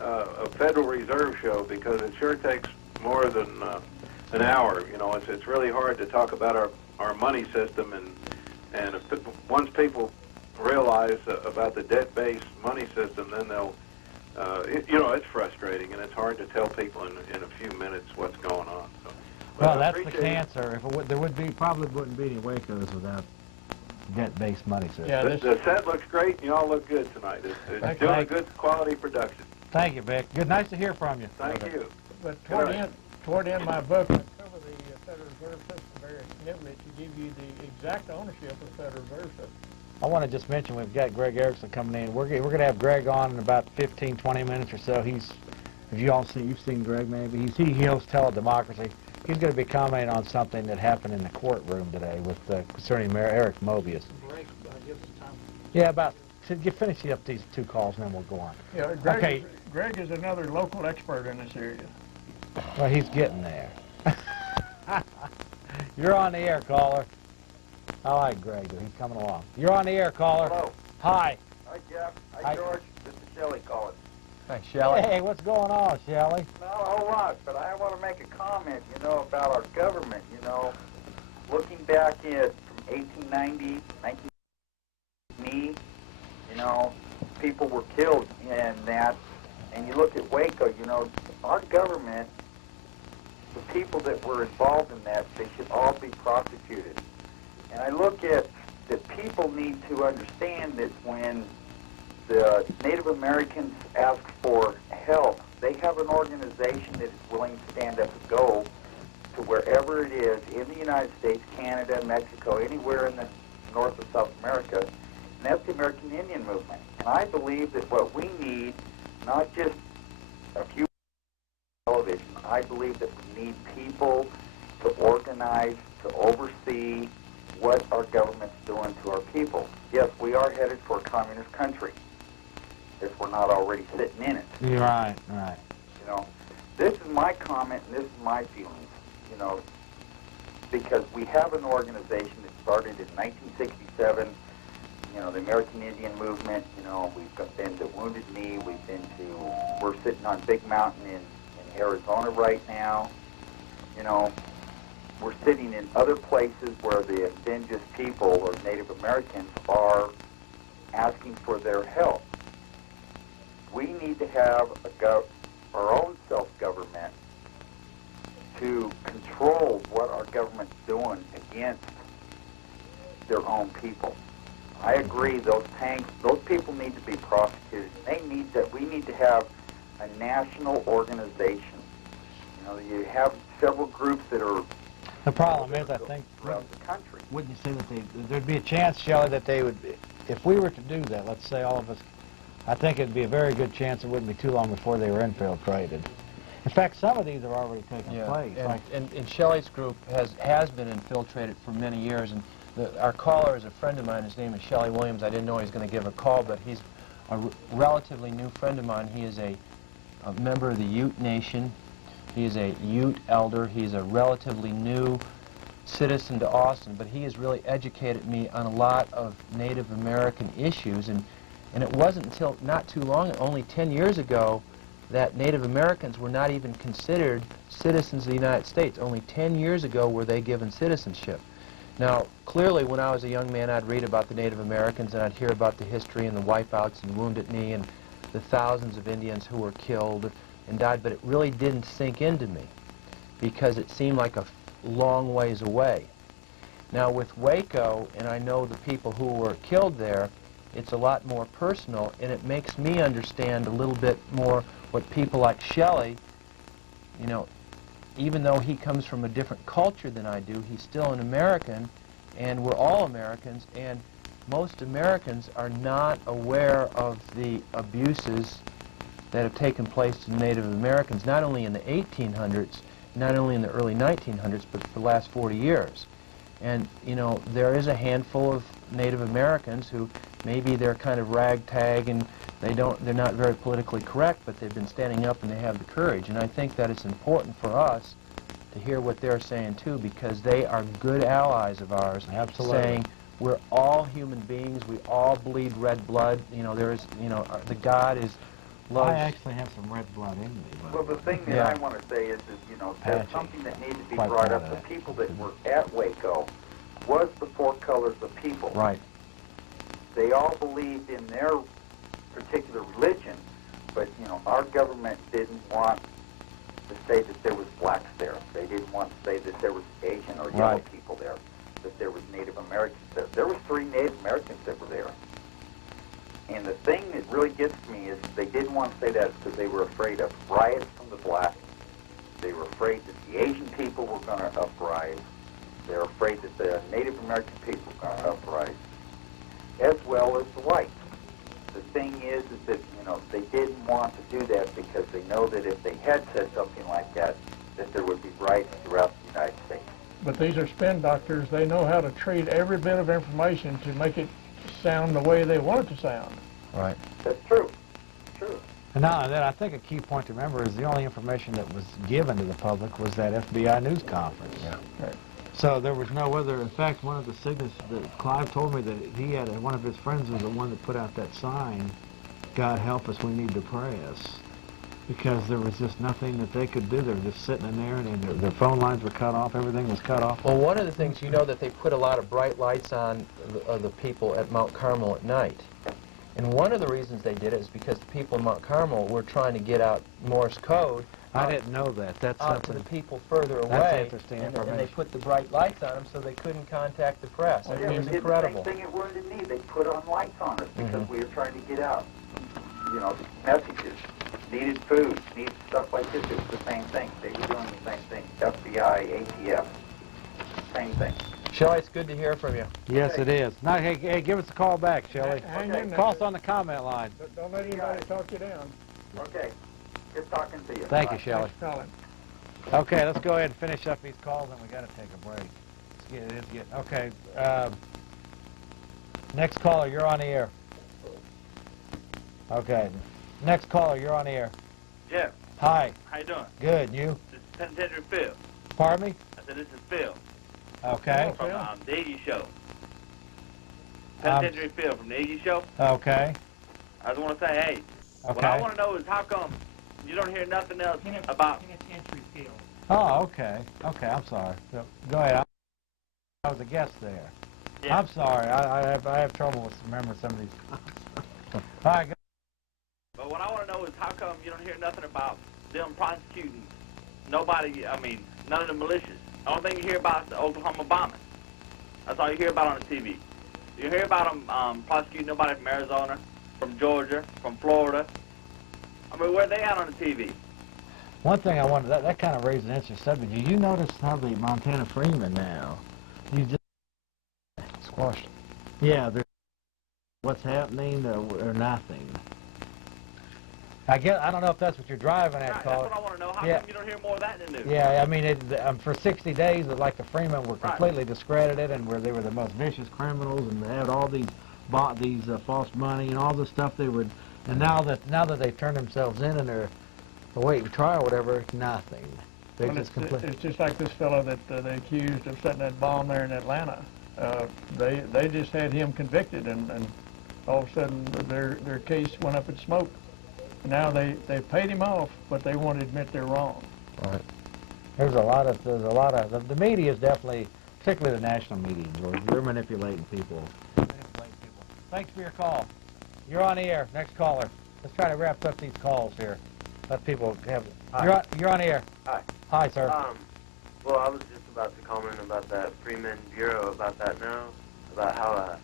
a Federal Reserve show because it sure takes more than an hour. You know, it's really hard to talk about our money system, and once people realize about the debt-based money system, then they'll, you know, it's frustrating and it's hard to tell people in a few minutes what's going on. So, well, that's the cancer. There probably wouldn't be any Wacos without debt-based money system. Yeah, the set looks great, and you all look good tonight. It's doing a good quality production. Thank you, Vic. Good, nice to hear from you. Thank you. But toward the end of my book, I cover the Federal Reserve System very significantly to give you the exact ownership of the Federal Reserve System. I want to just mention we've got Greg Erickson coming in. We're going to have Greg on in about 15, 20 minutes or so. You've seen Greg maybe. He hosts Teledemocracy. He's going to be commenting on something that happened in the courtroom today with concerning Mayor Eric Mobius. Yeah, finish up these two calls and then we'll go on. Yeah, Greg is another local expert in this area. Well, he's getting there. You're on the air, caller. I like Greg. He's coming along. You're on the air, caller. Hello. Hi. Hi, Jeff. Hi, George. This is Shelley calling. Hi, Shelley. Hey, what's going on, Shelley? Not a whole lot, but I want to make a comment, about our government, looking back at from 1890, 1990, people were killed in that, and you look at Waco, our government, the people that were involved in that, they should all be prosecuted. And I look at that people need to understand that when the Native Americans ask for help, they have an organization that is willing to stand up and go to wherever it is in the United States, Canada, Mexico, anywhere in the North or South America, and that's the American Indian movement. And I believe that what we need, not just a few television, I believe that we need people to organize, to oversee what our government's doing to our people. Yes, we are headed for a communist country, if we're not already sitting in it. You're right, right. This is my comment and this is my feelings, because we have an organization that started in 1967, the American Indian movement, we've been to Wounded Knee, we're sitting on Big Mountain in Arizona right now, we're sitting in other places where the indigenous people or Native Americans are asking for their help. We need to have our own self-government to control what our government's doing against their own people. I agree, those people need to be prosecuted. We need to have a national organization. You have several groups that are... The problem is, I think, throughout the country. Wouldn't you say that there'd be a chance, Shelley, that they would, if we were to do that, let's say all of us, I think it'd be a very good chance it wouldn't be too long before they were infiltrated. In fact, some of these have already taken place. And Shelley's group has been infiltrated for many years, and our caller is a friend of mine. His name is Shelley Williams. I didn't know he was going to give a call, but he's a relatively new friend of mine. He is a member of the Ute Nation. He is a Ute elder. He's a relatively new citizen to Austin, but he has really educated me on a lot of Native American issues, and it wasn't until not too long, only 10 years ago, that Native Americans were not even considered citizens of the United States. Only 10 years ago were they given citizenship. Now, clearly, when I was a young man, I'd read about the Native Americans, and I'd hear about the history and the wipeouts and Wounded Knee and the thousands of Indians who were killed and died, but it really didn't sink into me because it seemed like a long ways away. Now, with Waco, and I know the people who were killed there, it's a lot more personal, and it makes me understand a little bit more what people like Shelley, even though he comes from a different culture than I do, he's still an American, and we're all Americans, and most Americans are not aware of the abuses that have taken place to Native Americans, not only in the 1800s, not only in the early 1900s, but for the last 40 years. And, there is a handful of Native Americans who maybe they're kind of ragtag and they're not very politically correct, but they've been standing up and they have the courage. And I think that it's important for us to hear what they're saying too, because they are good allies of ours. Absolutely. Saying we're all human beings, we all bleed red blood. The God is love. I actually have some red blood in me. Well, the thing that I want to say is there's something that needs to be brought up. The people that were at Waco was the four colors of people. Right. They all believed in their particular religion, but, our government didn't want to say that there was blacks there. They didn't want to say that there was Asian or yellow people there, that there was Native Americans there. There was 3 Native Americans that were there. And the thing that really gets me is they didn't want to say that because they were afraid of riots from the blacks. They were afraid that the Asian people were going to uprise. They were afraid that the Native American people were going to uprise, as well as the whites. The thing is that, they didn't want to do that because they know that if they had said something like that there would be riots throughout the United States. But these are spin doctors. They know how to treat every bit of information to make it sound the way they want it to sound. Right. That's true. True. And not only that, I think a key point to remember is the only information that was given to the public was that FBI news conference. Yeah. Right. So there was no other. In fact, one of the signals that Clive told me that he had, one of his friends was the one that put out that sign, "God help us, we need to press," because there was just nothing that they could do. They were just sitting in there, and their phone lines were cut off. Everything was cut off. Well, one of the things, you know, that they put a lot of bright lights on the people at Mount Carmel at night. And one of the reasons they did it is because the people in Mount Carmel were trying to get out Morse code. I didn't know that. That's out to something. the people further away. That's interesting and information. they put the bright lights on them so they couldn't contact the press. Well, It was they did incredible. the same thing at Wounded Knee. They put on lights on us because Mhm. we were trying to get out. You know, messages, needed food, needed stuff like this. It was the same thing. They were doing the same thing. FBI, ATF, same thing. Shelley, it's good to hear from you. Yes, it is. Now, hey, give us a call back, Shelley. Hang in there. Call us on the comment line. Don't let anybody talk you down. Okay. Good talking to you. Thank you, Shelley. Thanks for calling. Okay, let's go ahead and finish up these calls, and we got to take a break. Okay. Next caller, you're on the air. Okay. Next caller, you're on the air. Jeff, Hi. how you doing? Good. You? This is Penitentiary Phil. Pardon me? I said, this is Phil Okay. from the Iggy Show. Penitentiary Phil from the Iggy Show. Okay. I just want to say, hey, what I want to know is how come you don't hear nothing else about... Oh, okay. Okay, I'm sorry. Go ahead. I was a guest there. Yeah. I'm sorry. I have trouble with remembering some of these. All right. But what I want to know is how come you don't hear nothing about them prosecuting nobody, I mean, none of the militias. The only thing you hear about is the Oklahoma bombing. That's all you hear about on the TV. You hear about them prosecuting nobody from Arizona, from Georgia, from Florida. I mean, where are they at on the TV? One thing I wanted, that kind of raised an interesting subject. Did you notice how the Montana Freeman now, you just Squashed. yeah, there's what's happening or nothing. I don't know if that's what you're driving at, Right, caller. that's what I want to know. How Yeah. come you don't hear more of that in the news? Yeah, I mean, for 60 days, like the Freemen were completely discredited, and where they were the most vicious criminals, and they had all these false money and all this stuff they would. And now that they've turned themselves in and they're awaiting trial, or whatever, nothing. They Well, just completely. it's just like this fellow that they accused of setting that bomb there in Atlanta. They just had him convicted, and all of a sudden their case went up in smoke. Now they paid him off, but they won't admit they're wrong. Right. There's a lot of the media is definitely, particularly the national media, George. They're manipulating people. Thanks for your call. You're on the air. Next caller. Let's try to wrap up these calls here. Let people have. You're on the air. Hi. Hi, sir. Well, I was just about to comment about that Freeman Bureau, about that now, about how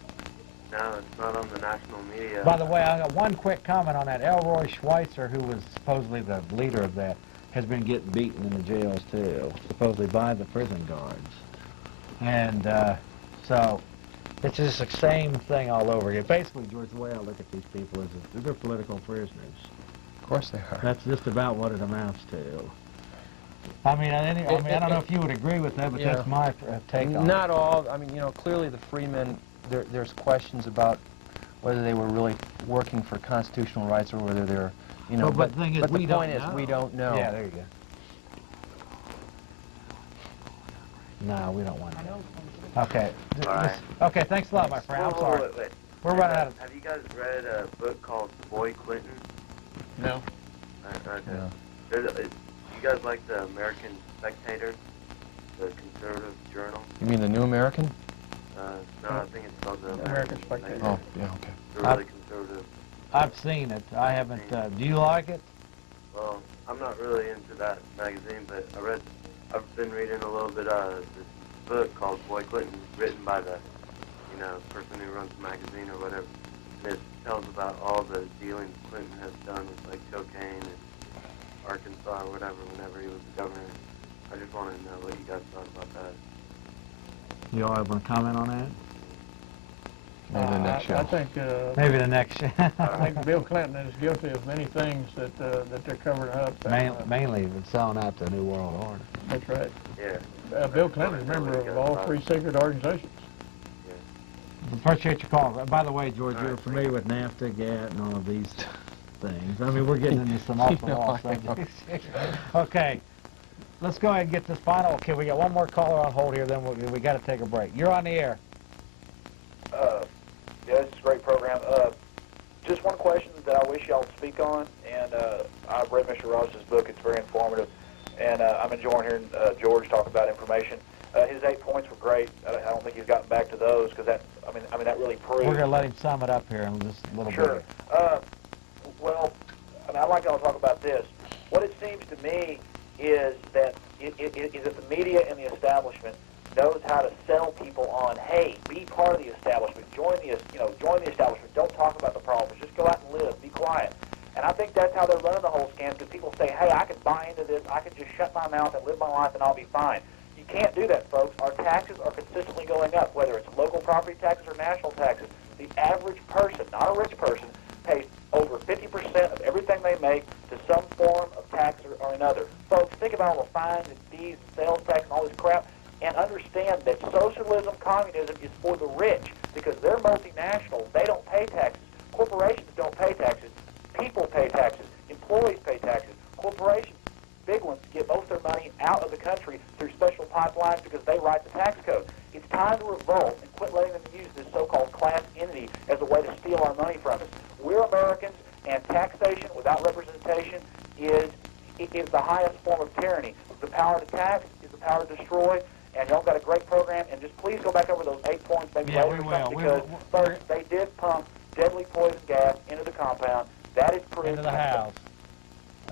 now it's not on the national media. By the way, I got one quick comment on that. Elroy Schweitzer, who was supposedly the leader of that, has been getting beaten in the jails too, supposedly by the prison guards. And so it's just the same thing all over again. Basically, George, the way I look at these people is that they're political prisoners. Of course they are. That's just about what it amounts to. I mean, I don't know if you would agree with that, but Yeah. that's my take on it. Not all. I mean, you know, clearly the Freemen, there's questions about whether they were really working for constitutional rights or whether they're, you know. Well, but the thing is, we the point don't is, know. we don't know. Yeah, there you go. No, we don't want to. Okay. All right. Okay, thanks a lot, my friend. I'm sorry. Wait. We're running out of... Have you guys read a book called Boy Clinton? No. Okay. No. You guys like the American Spectator, the conservative journal? You mean the New American? No, I think it's called the American Spectator. Oh, yeah, okay. They're really conservative. I've seen it. I haven't... do you like it? Well, I'm not really into that magazine, but I've been reading a little bit of this book called Boy Clinton, written by the, person who runs the magazine or whatever. And it tells about all the dealings Clinton has done with, like, cocaine and Arkansas or whatever whenever he was the governor. I just wanted to know what you guys thought about that. You all want to comment on that? Maybe the next show. I think... Maybe the next show. I think Bill Clinton is guilty of many things that they're covering up. Mainly selling out the New World Order. That's right. Yeah. Bill Clinton is a member of all three secret organizations. Appreciate your call. By the way, George, you're familiar with NAFTA, GATT, and all of these things. I mean, we're getting into some off-the-wall subjects. Okay, let's go ahead and get this final. Okay, we got one more caller on hold here, then we got to take a break. You're on the air. Yeah, this is a great program. Just one question that I wish y'all would speak on, and I've read Mr. Ross's book. It's very informative, and I'm enjoying hearing George talk about information. His 8 points were great. I don't think he's gotten back to those because that, I mean, that really proves. We're going to let him sum it up here in just a little Sure. bit. Well, I mean, I'd like y'all to talk about this. What it seems to me is that the media and the establishment knows how to sell people on, hey, be part of the establishment, join the establishment. Don't talk about the problems. Just go out and live. Be quiet. And I think that's how they're running the whole scam, because people say, hey, I can buy into this. I can just shut my mouth and live my life, and I'll be fine. You can't do that, folks. Our taxes are consistently going up, whether it's local property taxes or national taxes. The average person, not a rich person, pays over 50% of everything they make to some form of tax or another. Folks, think about all the fines and fees and sales tax and all this crap, and understand that socialism, communism is for the rich, because they're multinational. They don't pay taxes. Corporations don't pay taxes. People pay taxes. Employees pay taxes. Corporations, big ones, get most of their money out of the country through special pipelines because they write the tax code. It's time to revolt and quit letting them use this so-called class entity as a way to steal our money from us. We're Americans, and taxation without representation is the highest form of tyranny. The power to tax is the power to destroy, and y'all got a great program, and just please go back over those 8 points maybe later or something, because folks, they did pump deadly poison gas into the compound. That is proof. Into the house.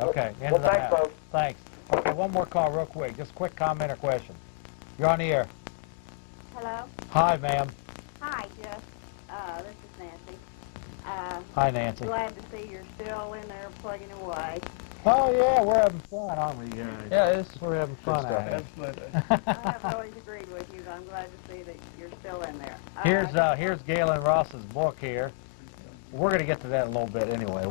Okay, into well, the thanks, house. folks. Thanks. Okay, one more call real quick. Just a quick comment or question. You're on the air. Hello? Hi, ma'am. Hi, Jeff. This is Nancy. Hi, Nancy. Glad to see you're still in there plugging away. Oh, yeah, we're having fun, aren't we, guys? Yeah, we're having fun out here. Absolutely. I haven't always agreed with you, but I'm glad to see that you're still in there. Here's Gaylon Ross's book here. We're going to get to that in a little bit anyway.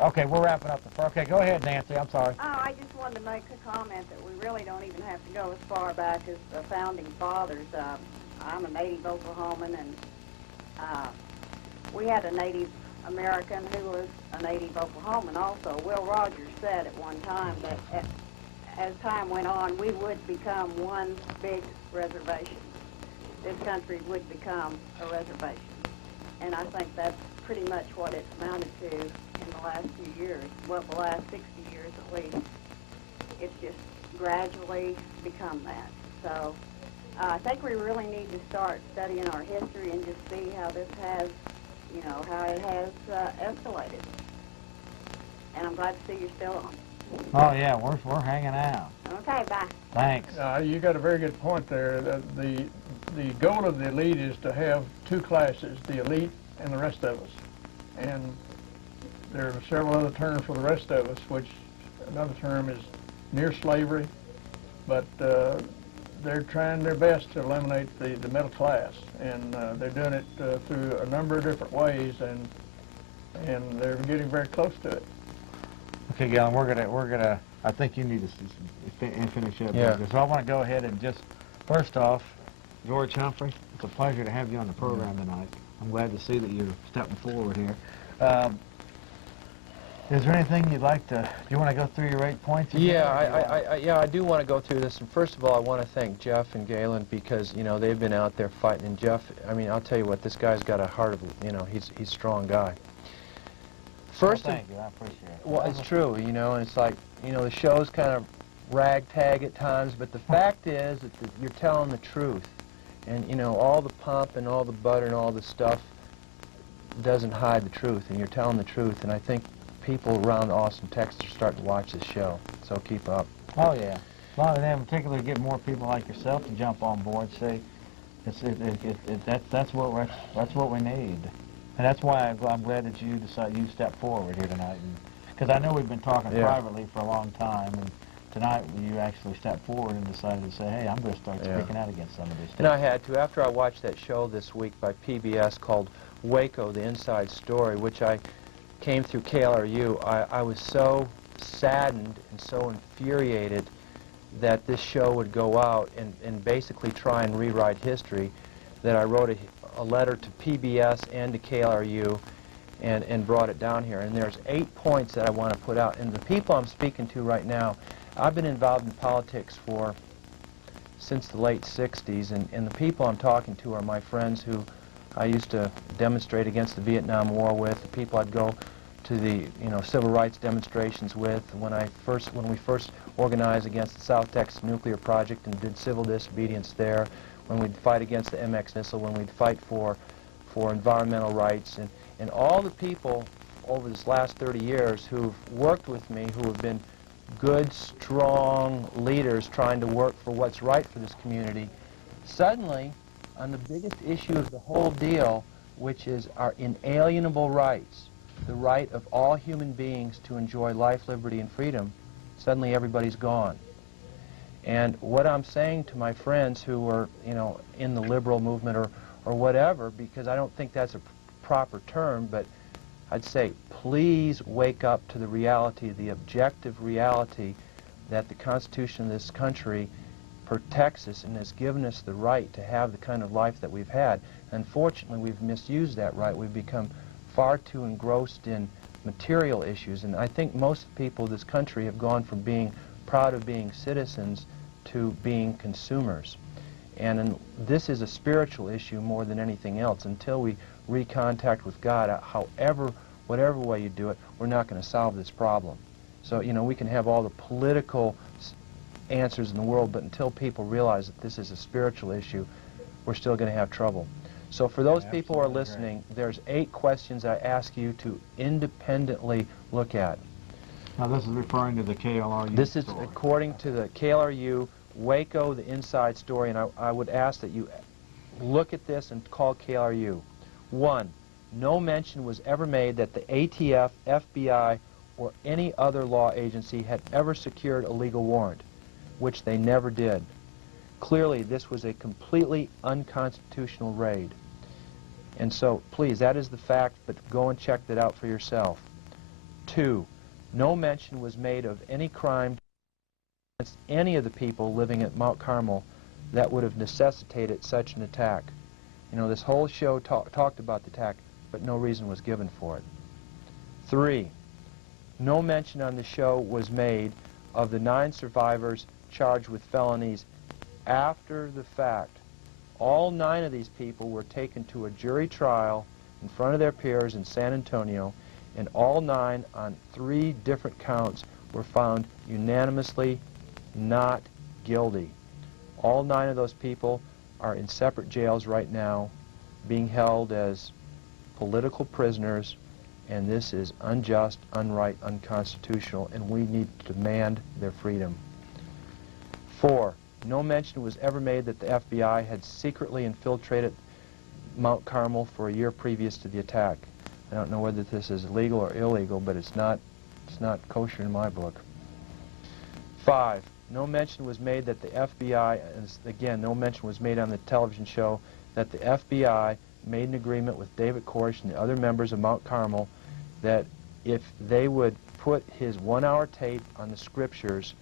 Okay, we're wrapping up okay, go ahead, Nancy. I'm sorry. Oh, I just wanted to make a comment that we really don't even have to go as far back as the founding fathers. I'm a native Oklahoman, and we had a Native American who was a native Oklahoman also. Will Rogers said at one time that as time went on, we would become one big reservation. This country would become a reservation. And I think that's pretty much what it's amounted to in the last few years. Well, the last 60 years at least. It's just gradually become that. So I think we really need to start studying our history and just see how this has, how it has escalated. And I'm glad to see you're still on. Oh, yeah, we're hanging out. Okay, bye. Thanks. You got a very good point there. The goal of the elite is to have two classes, the elite and the rest of us. And there are several other terms for the rest of us, which another term is near slavery, but they're trying their best to eliminate the middle class, and they're doing it through a number of different ways, and they're getting very close to it. Okay, Gaylon, we're gonna. I think you need to finish up. Yeah. So I want to go ahead and just, first off, George Humphrey, it's a pleasure to have you on the program tonight. I'm glad to see that you're stepping forward here. Is there anything you'd like to? Do you want to go through your 8 points? Yeah, I do want to go through this. And first of all, I want to thank Jeff and Gaylon because they've been out there fighting. And Jeff, I mean, I'll tell you what, this guy's got a heart of he's a strong guy. First, thank you. I appreciate it. Well, it's true, and it's like, the show's kind of ragtag at times, but the fact is that you're telling the truth. And, all the pomp and all the butter and all the stuff doesn't hide the truth, and you're telling the truth. And I think people around Austin, Texas are starting to watch this show, so keep up. Oh, yeah. Well, and in particular, get more people like yourself to jump on board. See, that's what we need. And that's why I'm glad that you stepped forward here tonight, because I know we've been talking privately for a long time, and tonight you actually stepped forward and decided to say, hey, I'm going to start speaking out against some of this stuff. And I had to. After I watched that show this week by PBS called Waco, The Inside Story, which I came through KLRU, I was so saddened and so infuriated that this show would go out and basically try and rewrite history. that I wrote a letter to PBS and to KLRU and brought it down here. And there's 8 points that I want to put out. And the people I'm speaking to right now, I've been involved in politics since the late 60s, and the people I'm talking to are my friends who I used to demonstrate against the Vietnam War with, the people I'd go to the civil rights demonstrations with, when we first organized against the South Texas nuclear project and did civil disobedience there, when we'd fight against the MX missile, when we'd fight for environmental rights, and all the people over this last 30 years who've worked with me, who have been good, strong leaders trying to work for what's right for this community, suddenly, on the biggest issue of the whole deal, which is our inalienable rights, the right of all human beings to enjoy life, liberty, and freedom, suddenly everybody's gone. And what I'm saying to my friends who are, in the liberal movement or whatever, because I don't think that's a proper term, but I'd say, please wake up to the reality, the objective reality, that the Constitution of this country protects us and has given us the right to have the kind of life that we've had. Unfortunately, we've misused that right. We've become far too engrossed in material issues, and I think most people of this country have gone from being proud of being citizens to being consumers. And this is a spiritual issue more than anything else. Until we recontact with God, whatever way you do it, we're not going to solve this problem. So, we can have all the political answers in the world, but until people realize that this is a spiritual issue, we're still going to have trouble. So for those people who are listening, there's 8 questions I ask you to independently look at. Now this is referring to the KLRU This is story. according to the KLRU, Waco, the inside story, and I would ask that you look at this and call KLRU. 1, no mention was ever made that the ATF, FBI, or any other law agency had ever secured a legal warrant, which they never did. Clearly, this was a completely unconstitutional raid. And so, please, that is the fact, but go and check that out for yourself. 2, no mention was made of any crime against any of the people living at Mount Carmel that would have necessitated such an attack. This whole show talked about the attack, but no reason was given for it. 3, no mention on the show was made of the 9 survivors charged with felonies after the fact. All 9 of these people were taken to a jury trial in front of their peers in San Antonio, and all 9 on 3 different counts were found unanimously not guilty. All 9 of those people are in separate jails right now, being held as political prisoners, and this is unjust, unright, unconstitutional, and we need to demand their freedom. 4, no mention was ever made that the FBI had secretly infiltrated Mount Carmel for a year previous to the attack. I don't know whether this is legal or illegal, but it's not kosher in my book. 5, no mention was made that the FBI, again, no mention was made on the television show that the FBI made an agreement with David Koresh and the other members of Mount Carmel that if they would put his 1-hour tape on the scriptures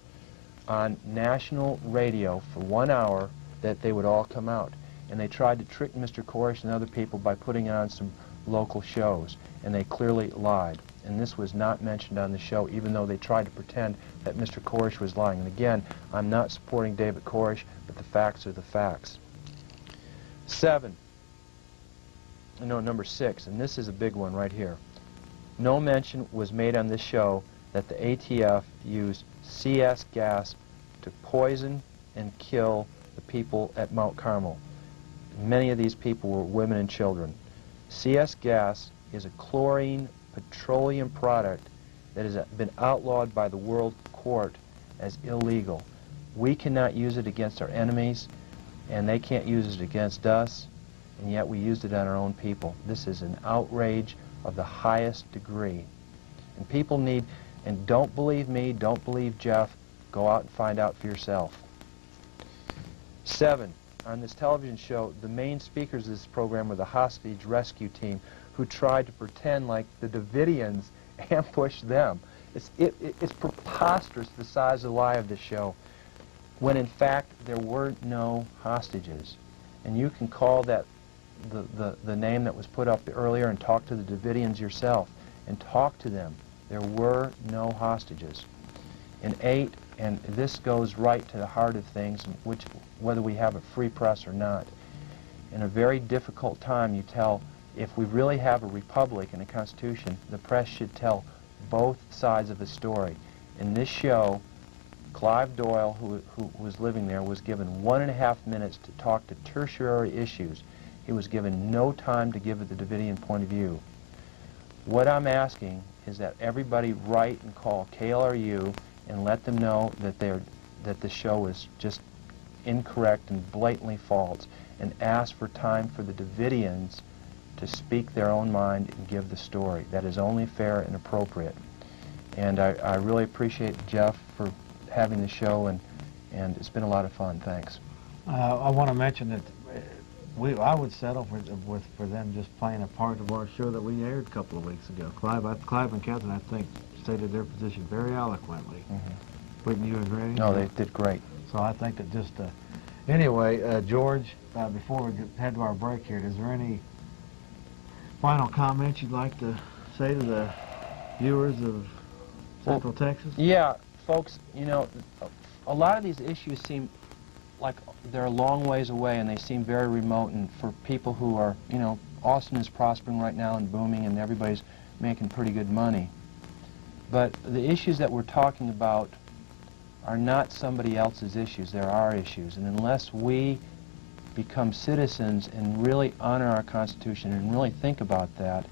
on national radio for 1 hour, that they would all come out. And they tried to trick Mr. Koresh and other people by putting on some local shows, and they clearly lied. And this was not mentioned on the show, even though they tried to pretend that Mr. Koresh was lying. And again, I'm not supporting David Koresh, but the facts are the facts. 7, no, number 6, and this is a big one right here. No mention was made on this show that the ATF used CS gas to poison and kill the people at Mount Carmel. Many of these people were women and children. CS gas is a chlorine petroleum product that has been outlawed by the World Court as illegal. We cannot use it against our enemies, and they can't use it against us, and yet we used it on our own people. This is an outrage of the highest degree. And people need, and don't believe me, don't believe Jeff, go out and find out for yourself. 7, on this television show, the main speakers of this program were the hostage rescue team who tried to pretend like the Davidians ambushed them. It's preposterous, the size of the lie of this show, when in fact there were no hostages. And you can call that the name that was put up earlier and talk to the Davidians yourself and talk to them. There were no hostages. In 8, and this goes right to the heart of things, whether we have a free press or not. In a very difficult time, you tell, if we really have a republic and a constitution, the press should tell both sides of the story. In this show, Clive Doyle, who was living there, was given 1.5 minutes to talk to tertiary issues. He was given no time to give the Davidian point of view. What I'm asking is that everybody write and call KLRU and let them know that the show is just incorrect and blatantly false, and ask for time for the Davidians to speak their own mind and give the story. That is only fair and appropriate. And I really appreciate Jeff for having the show, and it's been a lot of fun. Thanks. I want to mention that I would settle for them just playing a part of our show that we aired a couple of weeks ago. Clive and Catherine, I think, stated their position very eloquently. Wouldn't you agree? No, they did great. So I think that just, anyway, George, before we head to our break here, is there any final comments you'd like to say to the viewers of Central Texas? Yeah, folks, you know, a lot of these issues seem like they're a long ways away, and they seem very remote, and for people who are, you know, Austin is prospering right now and booming, and everybody's making pretty good money. But the issues that we're talking about are not somebody else's issues. They're our issues. And unless we become citizens and really honor our Constitution and really think about that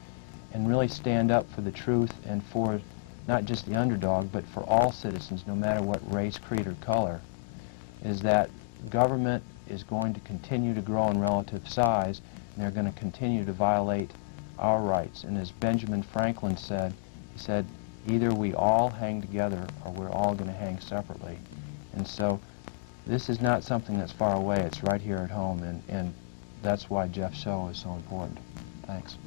and really stand up for the truth and for not just the underdog, but for all citizens, no matter what race, creed, or color, is that government is going to continue to grow in relative size, and they're going to continue to violate our rights. And as Benjamin Franklin said, he said, either we all hang together or we're all going to hang separately. And so this is not something that's far away. It's right here at home, and that's why Jeff's show is so important. Thanks.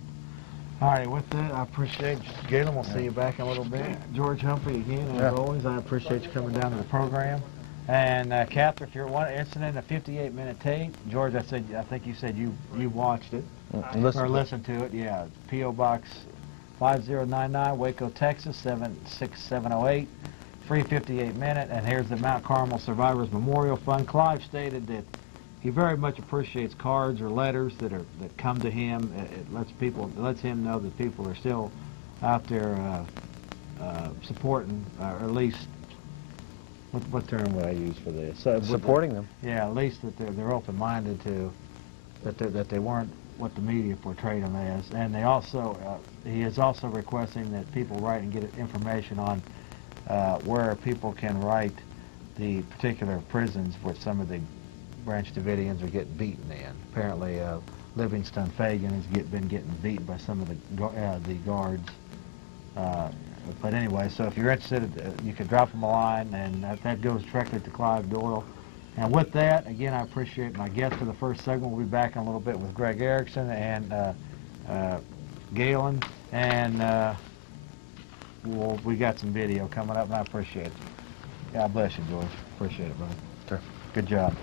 All right, with that, I appreciate you. Gaylon, we'll see you back in a little bit. George Humphrey, again, as always, I appreciate you coming down to the program. And Catherine, if you're interested in a 58-minute tape, George, I think you said you watched it or listened to it. Yeah, P.O. Box 5099, Waco, Texas 76708. Free 58-minute. And here's the Mount Carmel Survivors Memorial Fund. Clive stated that he very much appreciates cards or letters that come to him. It lets him know that people are still out there supporting, or at least. What term would I use for this? Supporting them. Yeah, at least that they're open-minded to that they weren't what the media portrayed them as, and they also he is also requesting that people write and get information on where people can write the particular prisons where some of the Branch Davidians are getting beaten in. Apparently, Livingston Fagan has been getting beaten by some of the guards. But anyway, so if you're interested, you can drop them a line, and that goes directly to Clive Doyle. And with that, again, I appreciate my guest for the first segment. We'll be back in a little bit with Greg Erickson and Gaylon, and we got some video coming up, and I appreciate it. God bless you, George. Appreciate it, brother. Sure. Good job.